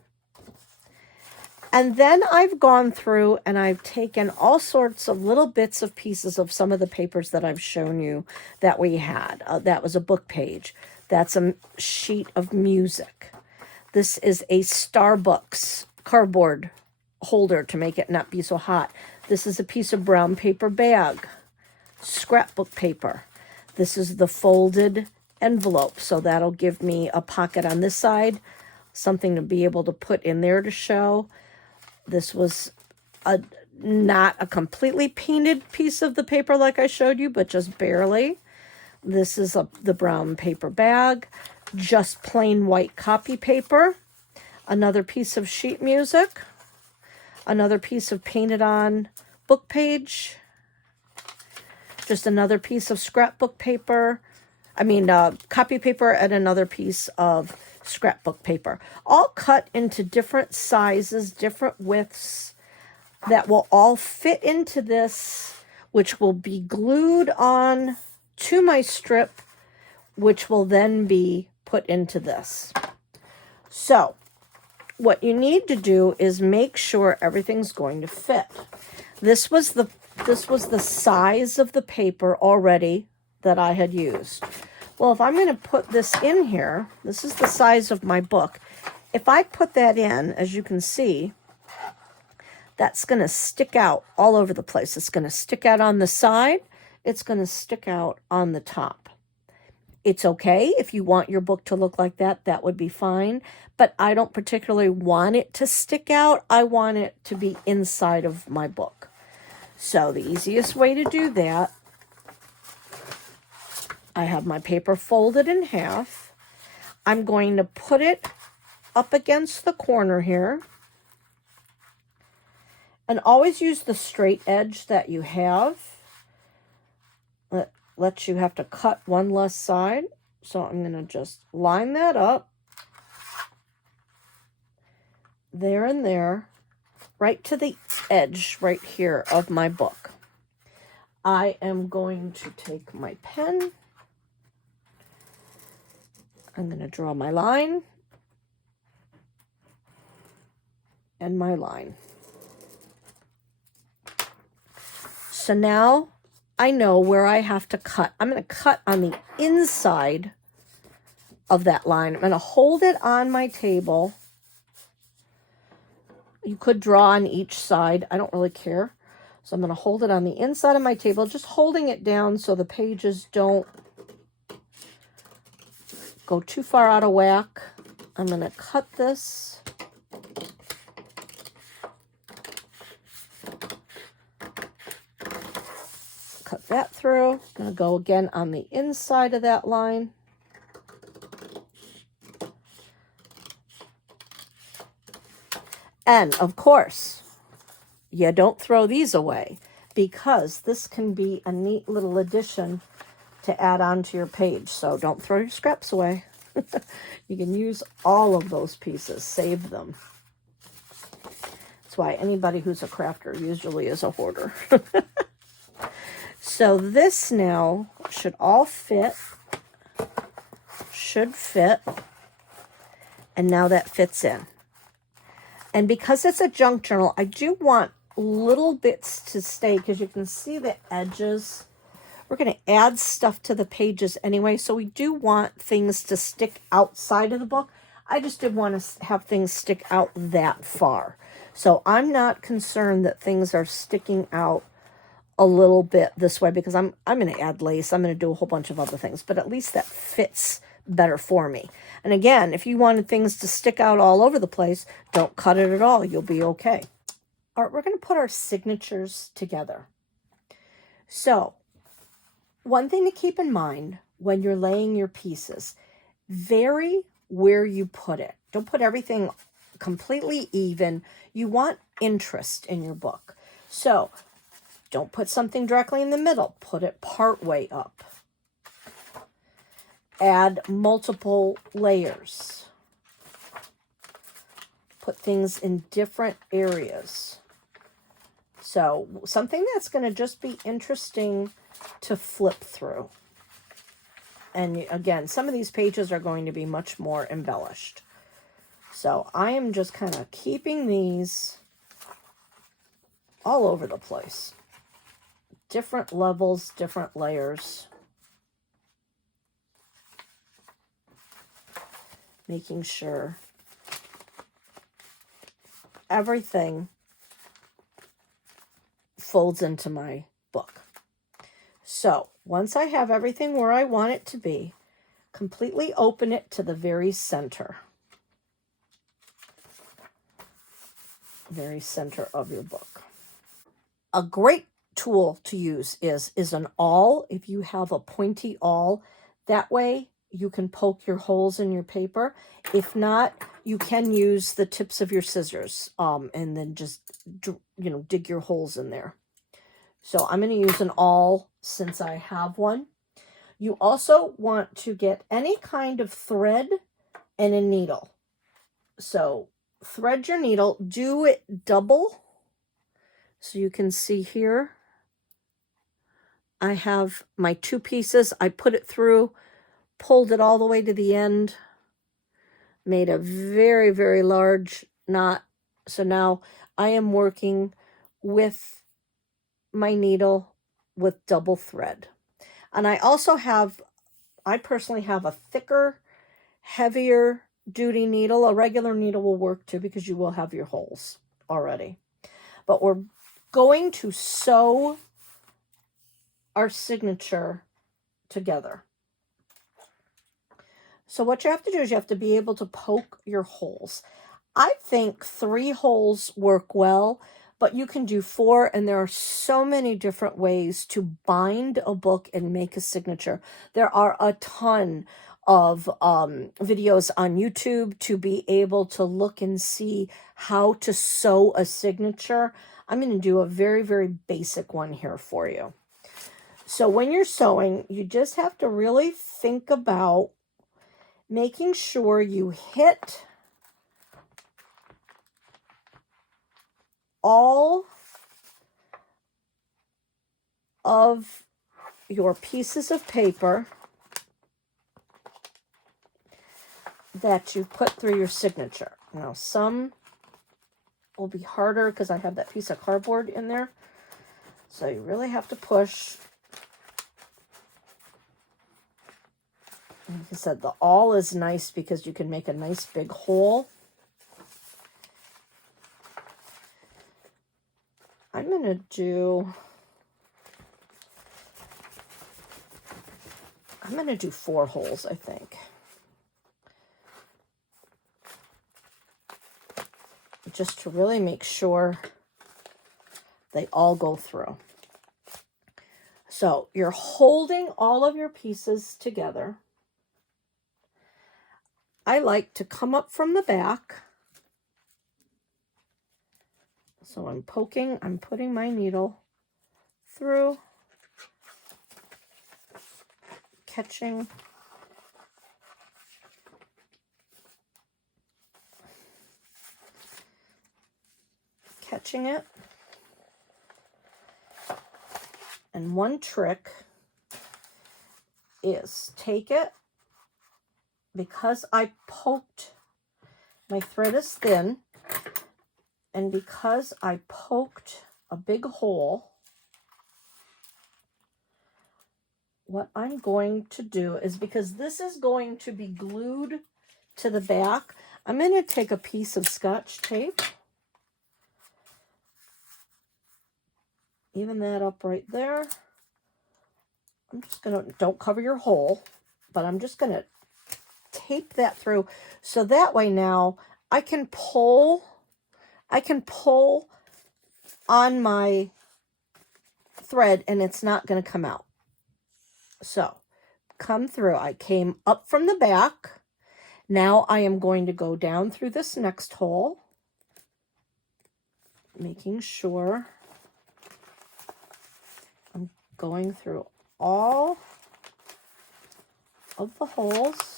And then I've gone through and I've taken all sorts of little bits of pieces of some of the papers that I've shown you that we had. That was a book page. That's a sheet of music. This is a Starbucks cardboard holder to make it not be so hot. This is a piece of brown paper bag, scrapbook paper. This is the folded envelope, so that'll give me a pocket on this side, something to be able to put in there to show. This was not a completely painted piece of the paper like I showed you, but just barely. This is the brown paper bag, just plain white copy paper, another piece of sheet music, another piece of painted on book page, just another piece of scrapbook paper, copy paper, and another piece of scrapbook paper, all cut into different sizes, different widths, that will all fit into this, which will be glued on to my strip, which will then be put into this. So what you need to do is make sure everything's going to fit. This was the size of the paper already that I had used. Well, if I'm going to put this in here, this is the size of my book. If I put that in, as you can see, that's going to stick out all over the place. It's going to stick out on the side. It's going to stick out on the top. It's okay if you want your book to look like that. That would be fine. But I don't particularly want it to stick out. I want it to be inside of my book. So the easiest way to do that, I have my paper folded in half. I'm going to put it up against the corner here. And always use the straight edge that you have. Lets you have to cut one less side. So I'm going to just line that up. There and there. Right to the edge right here of my book. I am going to take my pen. I'm going to draw my line and my line. So now I know where I have to cut. I'm going to cut on the inside of that line. I'm going to hold it on my table. You could draw on each side. I don't really care. So I'm going to hold it on the inside of my table, just holding it down so the pages don't go too far out of whack. I'm going to cut this. Cut that through. I'm going to go again on the inside of that line. And of course, you don't throw these away, because this can be a neat little addition to add on to your page. So don't throw your scraps away. You can use all of those pieces, save them. That's why anybody who's a crafter usually is a hoarder. So this now should all fit, should fit, and now that fits in. And because it's a junk journal, I do want little bits to stay, because you can see the edges. We're going to add stuff to the pages anyway, so we do want things to stick outside of the book. I just didn't want to have things stick out that far. So I'm not concerned that things are sticking out a little bit this way, because I'm going to add lace. I'm going to do a whole bunch of other things, but at least that fits better for me. And again, if you wanted things to stick out all over the place, don't cut it at all. You'll be okay. All right, we're going to put our signatures together. So one thing to keep in mind when you're laying your pieces, vary where you put it. Don't put everything completely even. You want interest in your book. So don't put something directly in the middle. Put it part way up. Add multiple layers. Put things in different areas. So something that's going to just be interesting to flip through. And again, some of these pages are going to be much more embellished. So I am just kind of keeping these all over the place. Different levels, different layers. Making sure everything folds into my book. So once I have everything where I want it to be, completely open it to the very center. Very center of your book. A great tool to use is an awl. If you have a pointy awl, that way you can poke your holes in your paper. If not, you can use the tips of your scissors and then just, dig your holes in there. So I'm going to use an awl since I have one. You also want to get any kind of thread and a needle. So thread your needle, do it double. So you can see here, I have my two pieces. I put it through, pulled it all the way to the end, made a very, very large knot. So now I am working with my needle with double thread. And I personally have a thicker, heavier duty needle. A regular needle will work too, because you will have your holes already. But we're going to sew our signature together. So what you have to do is you have to be able to poke your holes. I think 3 holes work well, but you can do 4, and there are so many different ways to bind a book and make a signature. There are a ton of videos on YouTube to be able to look and see how to sew a signature. I'm going to do a very, very basic one here for you. So when you're sewing, you just have to really think about making sure you hit all of your pieces of paper that you put through your signature. Now, some will be harder because I have that piece of cardboard in there. So you really have to push Like I said, the awl is nice because you can make a nice big hole. I'm going to do 4 holes, I think. Just to really make sure they all go through. So you're holding all of your pieces together. I like to come up from the back. So I'm putting my needle through, catching it. And one trick is take it, because I poked, my thread is thin, and because I poked a big hole, what I'm going to do is, because this is going to be glued to the back, I'm going to take a piece of Scotch tape, even that up right there. I'm just going to, don't cover your hole, but I'm just going to tape that through, so that way now I can pull on my thread and it's not going to come out. So come through. I came up from the back. Now I am going to go down through this next hole, making sure I'm going through all of the holes.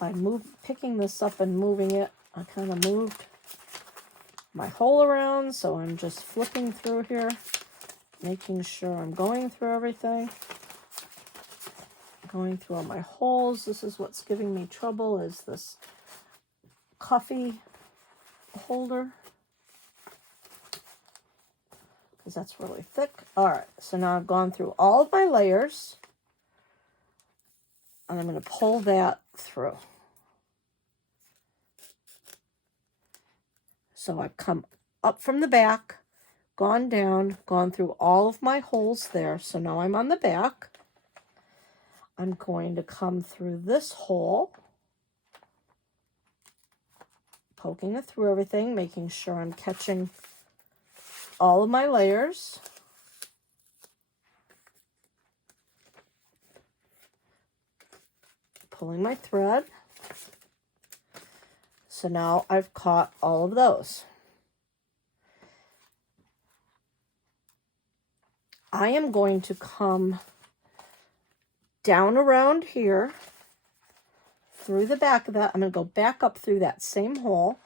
By picking this up and moving it, I kind of moved my hole around, so I'm just flipping through here, making sure I'm going through everything, going through all my holes. This is what's giving me trouble, is this coffee holder, because that's really thick. All right, so now I've gone through all of my layers, and I'm going to pull that through. So I've come up from the back, gone down, gone through all of my holes there. So now I'm on the back. I'm going to come through this hole, poking it through everything, making sure I'm catching all of my layers. Pulling my thread. So now I've caught all of those. I am going to come down around here through the back of that. I'm going to go back up through that same hole.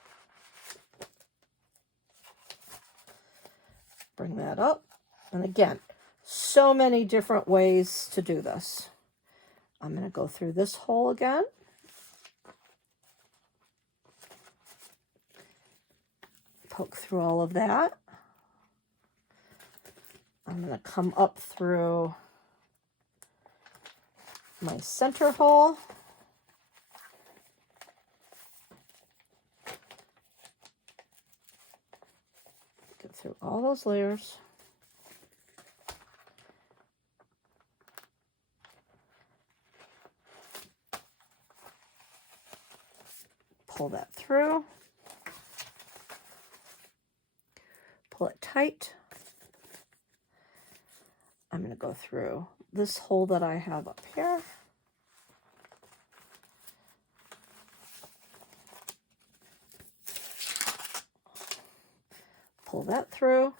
Bring that up. And again, so many different ways to do this. I'm going to go through this hole again. Poke through all of that. I'm going to come up through my center hole. Get through all those layers. Pull that through. Pull it tight. I'm going to go through this hole that I have up here. Pull that through.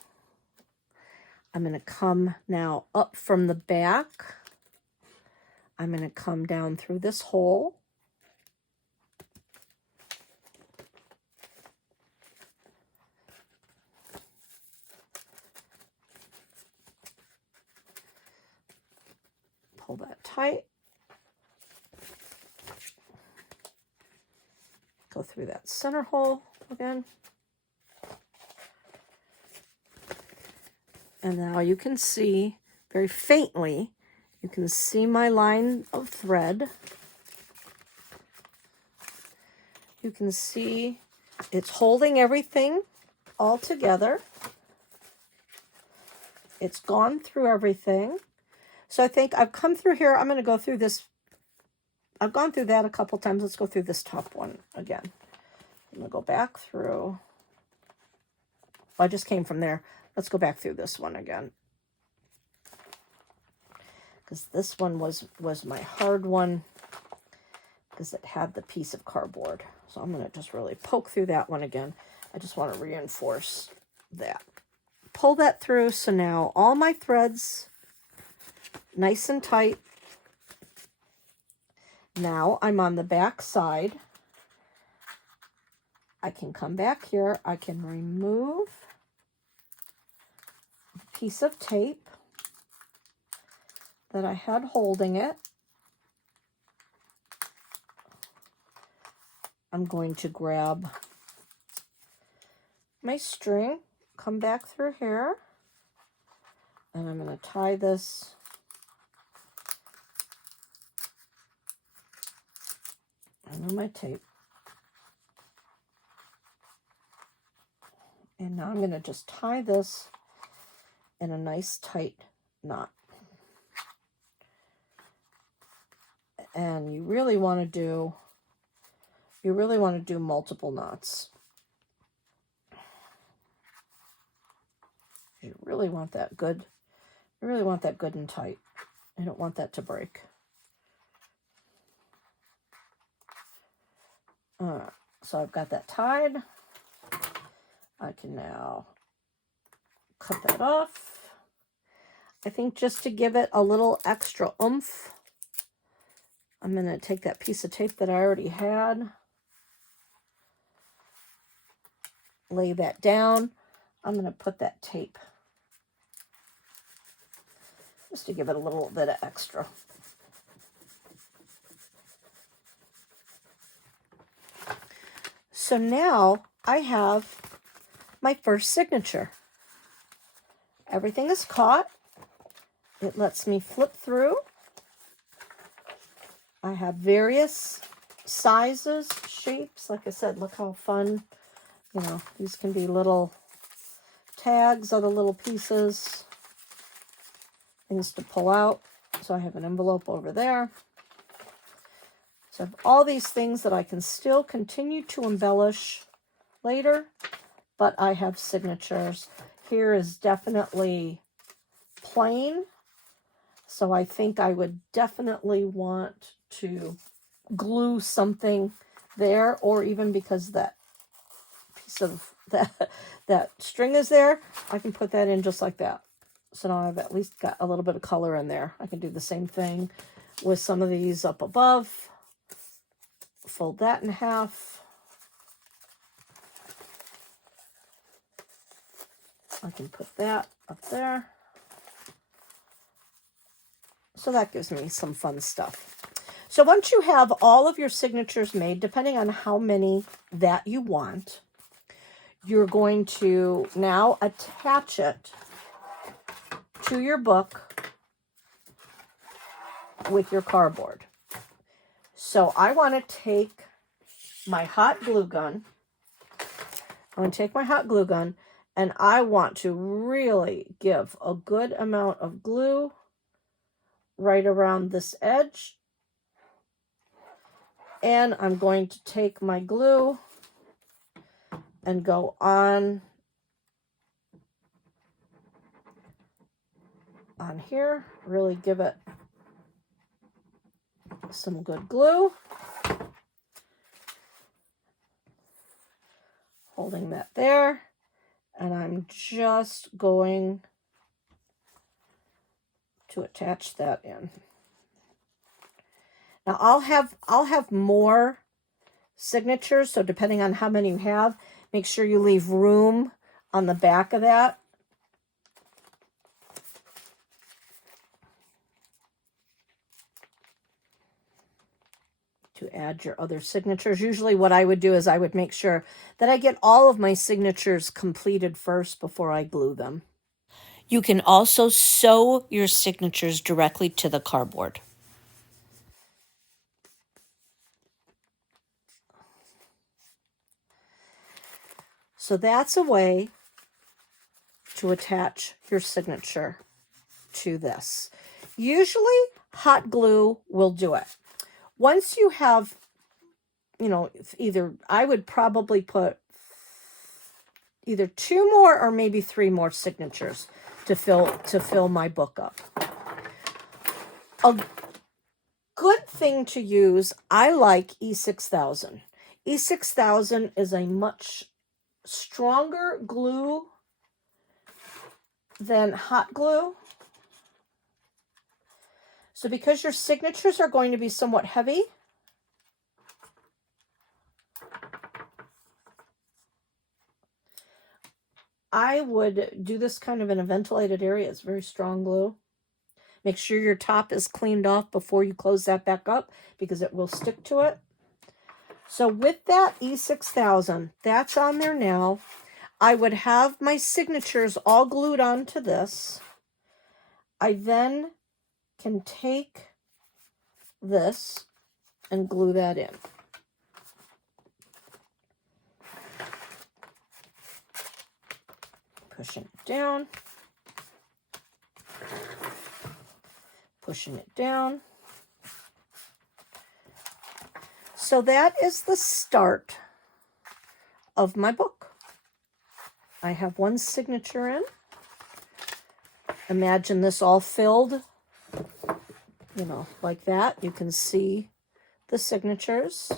I'm going to come now up from the back. I'm going to come down through this hole. Pull that tight. Go through that center hole again. And now you can see very faintly. You can see my line of thread. You can see it's holding everything all together. It's gone through everything. So I think I've come through here. I'm going to go through this. I've gone through that a couple times. Let's go through this top one again. I'm going to go back through. I just came from there. Let's go back through this one again. Because this one was my hard one. Because it had the piece of cardboard. So I'm going to just really poke through that one again. I just want to reinforce that. Pull that through. So now all my threads nice and tight. Now I'm on the back side. I can come back here. I can remove a piece of tape that I had holding it. I'm going to grab my string, come back through here, and I'm going to tie this under my tape. And now I'm going to just tie this in a nice tight knot. And you really want to do multiple knots. You really want that good. You really want that good and tight. I don't want that to break. So I've got that tied. I can now cut that off. I think just to give it a little extra oomph, I'm going to take that piece of tape that I already had, lay that down. I'm going to put that tape just to give it a little bit of extra. So now I have my first signature. Everything is caught. It lets me flip through. I have various sizes, shapes. Like I said, look how fun, these can be little tags, other little pieces, things to pull out. So I have an envelope over there. So I have all these things that I can still continue to embellish later, but I have signatures. Here is definitely plain. So I think I would definitely want to glue something there, or even because that piece of that string is there, I can put that in just like that. So now I've at least got a little bit of color in there. I can do the same thing with some of these up above. Fold that in half. I can put that up there. So that gives me some fun stuff. So once you have all of your signatures made, depending on how many that you want, you're going to now attach it to your book with your cardboard. So I want to take my hot glue gun. And I want to really give a good amount of glue right around this edge. And I'm going to take my glue and go on here, really give it some good glue. Holding that there, and I'm just going to attach that in. Now I'll have more signatures, so depending on how many you have, make sure you leave room on the back of that. To add your other signatures. Usually what I would do is I would make sure that I get all of my signatures completed first before I glue them. You can also sew your signatures directly to the cardboard. So that's a way to attach your signature to this. Usually hot glue will do it. Once you have, you know, either, I would probably put either 2 more or maybe 3 more signatures to fill my book up. A good thing to use, I like E6000. E6000 is a much stronger glue than hot glue. So because your signatures are going to be somewhat heavy, I would do this kind of in a ventilated area. It's very strong glue. Make sure your top is cleaned off before you close that back up because it will stick to it. So with that E6000, that's on there now. I would have my signatures all glued onto this. I then can take this and glue that in. Pushing it down. Pushing it down. So that is the start of my book. I have one signature in. Imagine this all filled, you know, like that. You can see the signatures.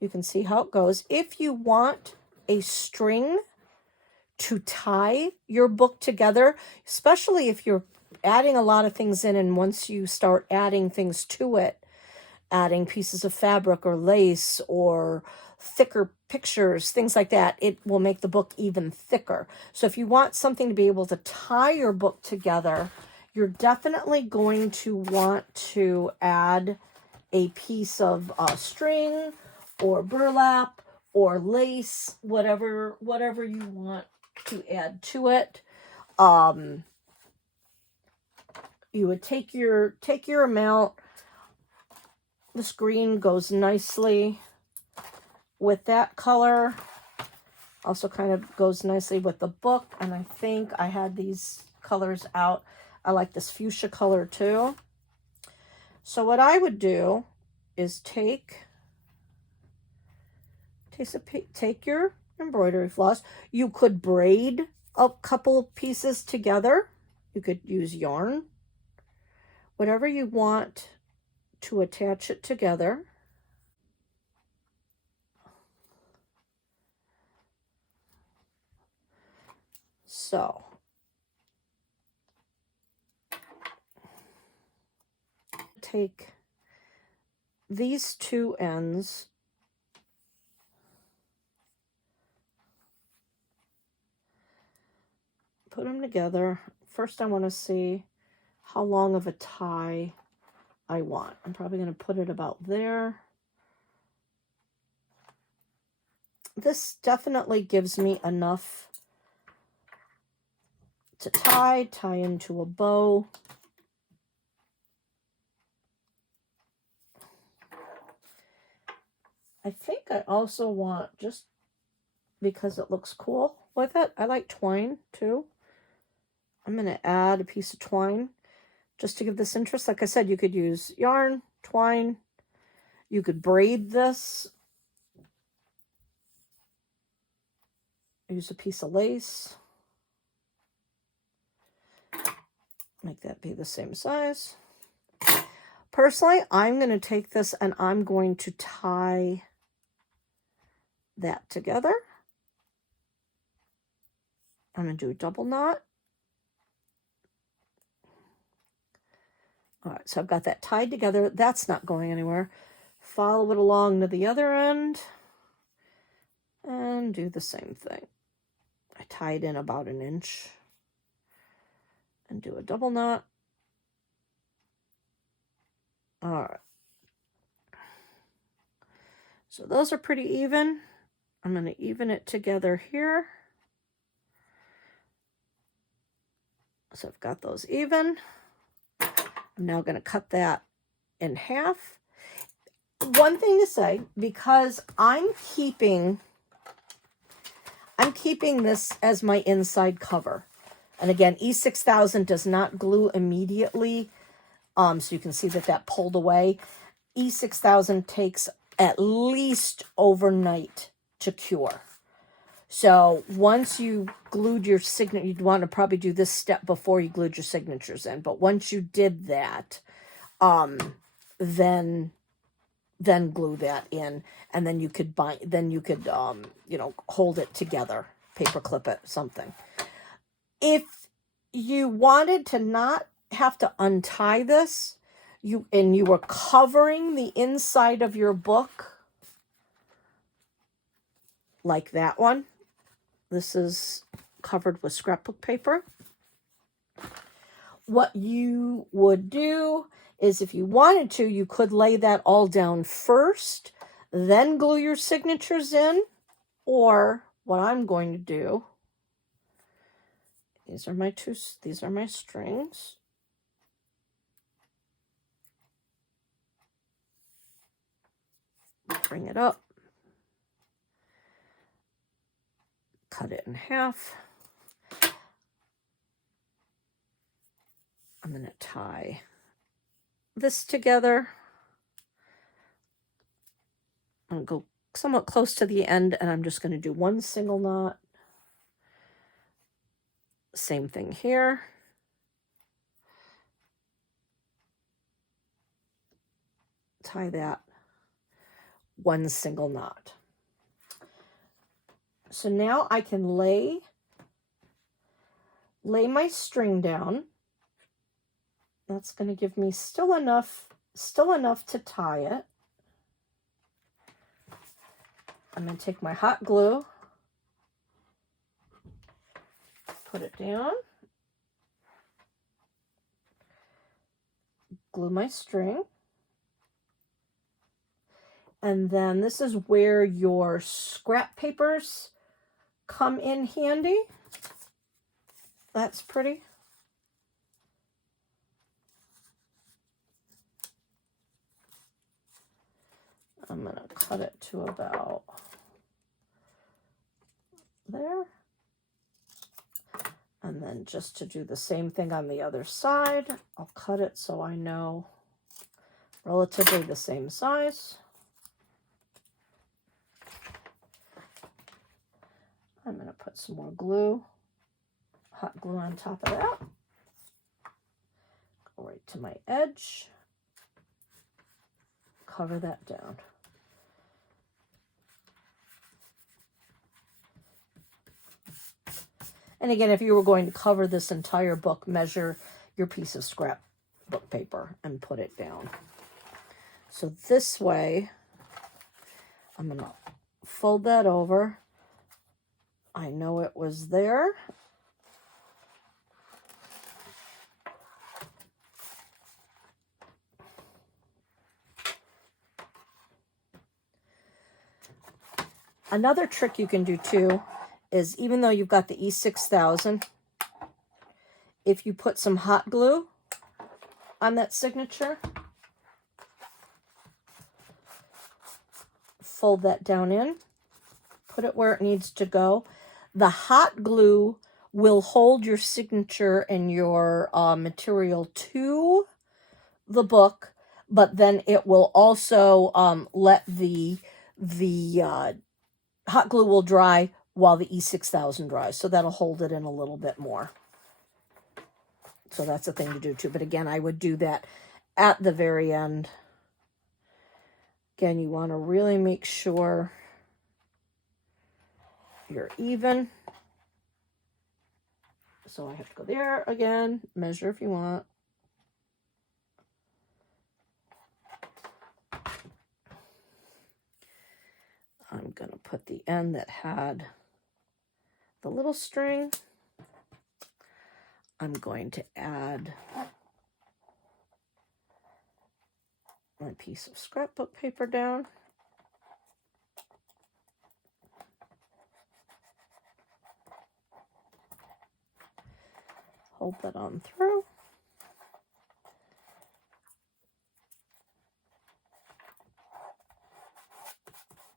You can see how it goes. If you want a string to tie your book together, especially if you're adding a lot of things in, and once you start adding things to it, adding pieces of fabric or lace or thicker pictures, things like that, it will make the book even thicker. So if you want something to be able to tie your book together, you're definitely going to want to add a piece of string or burlap or lace, whatever you want to add to it. You would take your amount. This green goes nicely with that color. Also kind of goes nicely with the book. And I think I had these colors out. I like this fuchsia color too. So what I would do is take your embroidery floss. You could braid a couple of pieces together. You could use yarn. Whatever you want to attach it together. So take these two ends, put them together. First I want to see how long of a tie I want. I'm probably going to put it about there. This definitely gives me enough to tie into a bow. I think I also want, just because it looks cool with it, I like twine too. I'm going to add a piece of twine just to give this interest. Like I said, you could use yarn, twine. You could braid this. Use a piece of lace. Make that be the same size. Personally, I'm going to take this and I'm going to tie that together. I'm going to do a double knot. All right, so I've got that tied together. That's not going anywhere. Follow it along to the other end and do the same thing. I tie it in about 1 inch and do a double knot. All right. So those are pretty even. I'm going to even it together here. So I've got those even. I'm now going to cut that in half. One thing to say, because I'm keeping this as my inside cover. And again, E6000 does not glue immediately. So you can see that pulled away. E6000 takes at least overnight to cure. So once you glued your signature, you'd want to probably do this step before you glued your signatures in. But once you did that, then glue that in, and then you could hold it together, paper clip it, something. If you wanted to not have to untie this, you were covering the inside of your book like that one. This is covered with scrapbook paper. What you would do is, if you wanted to, you could lay that all down first, then glue your signatures in. Or what I'm going to do, these are my strings. Bring it up. Cut it in half. I'm going to tie this together. I'm going to go somewhat close to the end, and I'm just going to do one single knot. Same thing here. Tie that, one single knot. So now I can lay my string down. That's going to give me still enough to tie it. I'm going to take my hot glue, put it down, glue my string, and then this is where your scrap papers come in handy. That's pretty. I'm going to cut it to about there. And then just to do the same thing on the other side, I'll cut it so I know relatively the same size. I'm going to put some more glue, hot glue on top of that. Go right to my edge. Cover that down. And again, if you were going to cover this entire book, measure your piece of scrapbook paper and put it down. So this way, I'm going to fold that over. I know it was there. Another trick you can do too is, even though you've got the E6000, if you put some hot glue on that signature, fold that down in, put it where it needs to go. The hot glue will hold your signature and your material to the book, but then it will also let the hot glue will dry while the E6000 dries, so that'll hold it in a little bit more. So that's a thing to do too. But again, I would do that at the very end. Again, you want to really make sure you're even. So I have to go there again, measure if you want. I'm going to put the end that had the little string. I'm going to add my piece of scrapbook paper down. hold that on through.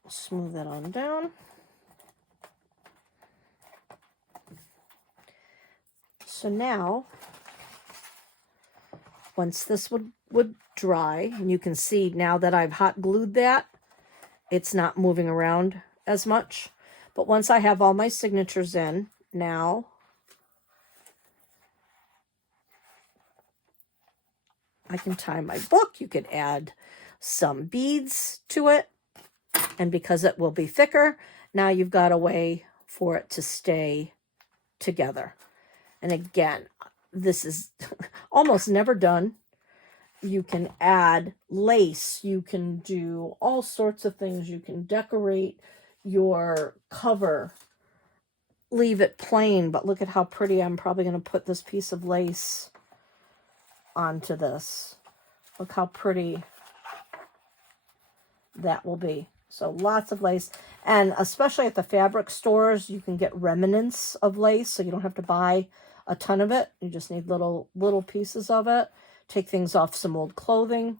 Smooth that on down. So now, once this would dry, and you can see now that I've hot glued that, it's not moving around as much. But once I have all my signatures in, now I can tie my book. You could add some beads to it. And because it will be thicker, now you've got a way for it to stay together. And again, this is almost never done. You can add lace. You can do all sorts of things. You can decorate your cover. Leave it plain, but look at how pretty. I'm probably going to put this piece of lace onto this. Look how pretty that will be. So lots of lace, and especially at the fabric stores, you can get remnants of lace, so you don't have to buy a ton of it. You just need little pieces of it. Take things off some old clothing,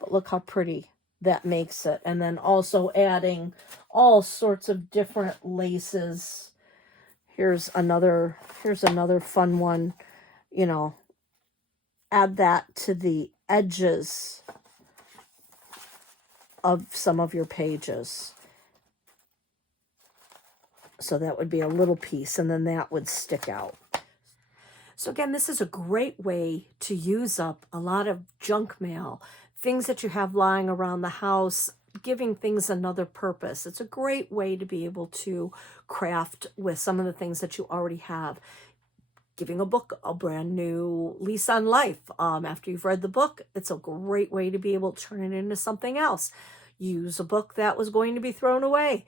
but look how pretty that makes it. And then also adding all sorts of different laces. Here's another fun one. You know, add that to the edges of some of your pages. So that would be a little piece, and then that would stick out. So again, this is a great way to use up a lot of junk mail, things that you have lying around the house, giving things another purpose. It's a great way to be able to craft with some of the things that you already have. Giving a book a brand new lease on life. After you've read the book, it's a great way to be able to turn it into something else. Use a book that was going to be thrown away.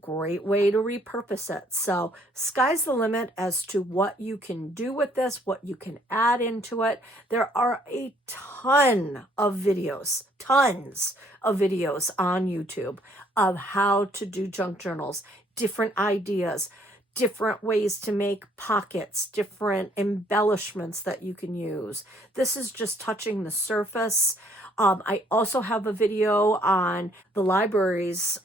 Great way to repurpose it. So sky's the limit as to what you can do with this, what you can add into it. There are a ton of videos, tons of videos on YouTube of how to do junk journals, different ideas, different ways to make pockets, different embellishments that you can use. This is just touching the surface. I also have a video on the library's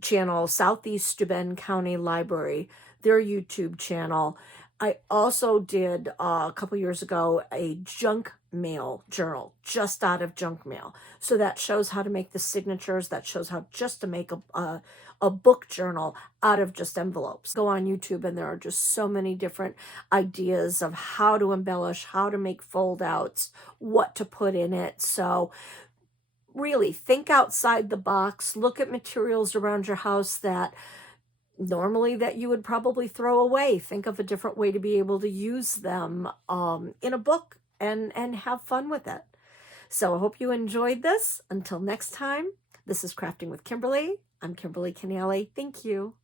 channel, Southeast Steuben County Library, their YouTube channel. I also did a couple years ago a junk mail journal, just out of junk mail. So that shows how to make the signatures. That shows how just to make a book journal out of just envelopes. Go on YouTube and there are just so many different ideas of how to embellish, how to make fold outs, what to put in it. So really think outside the box, look at materials around your house that normally that you would probably throw away. Think of a different way to be able to use them in a book and have fun with it. So I hope you enjoyed this. Until next time, this is Crafting with Kimberly. I'm Kimberly Canale. Thank you.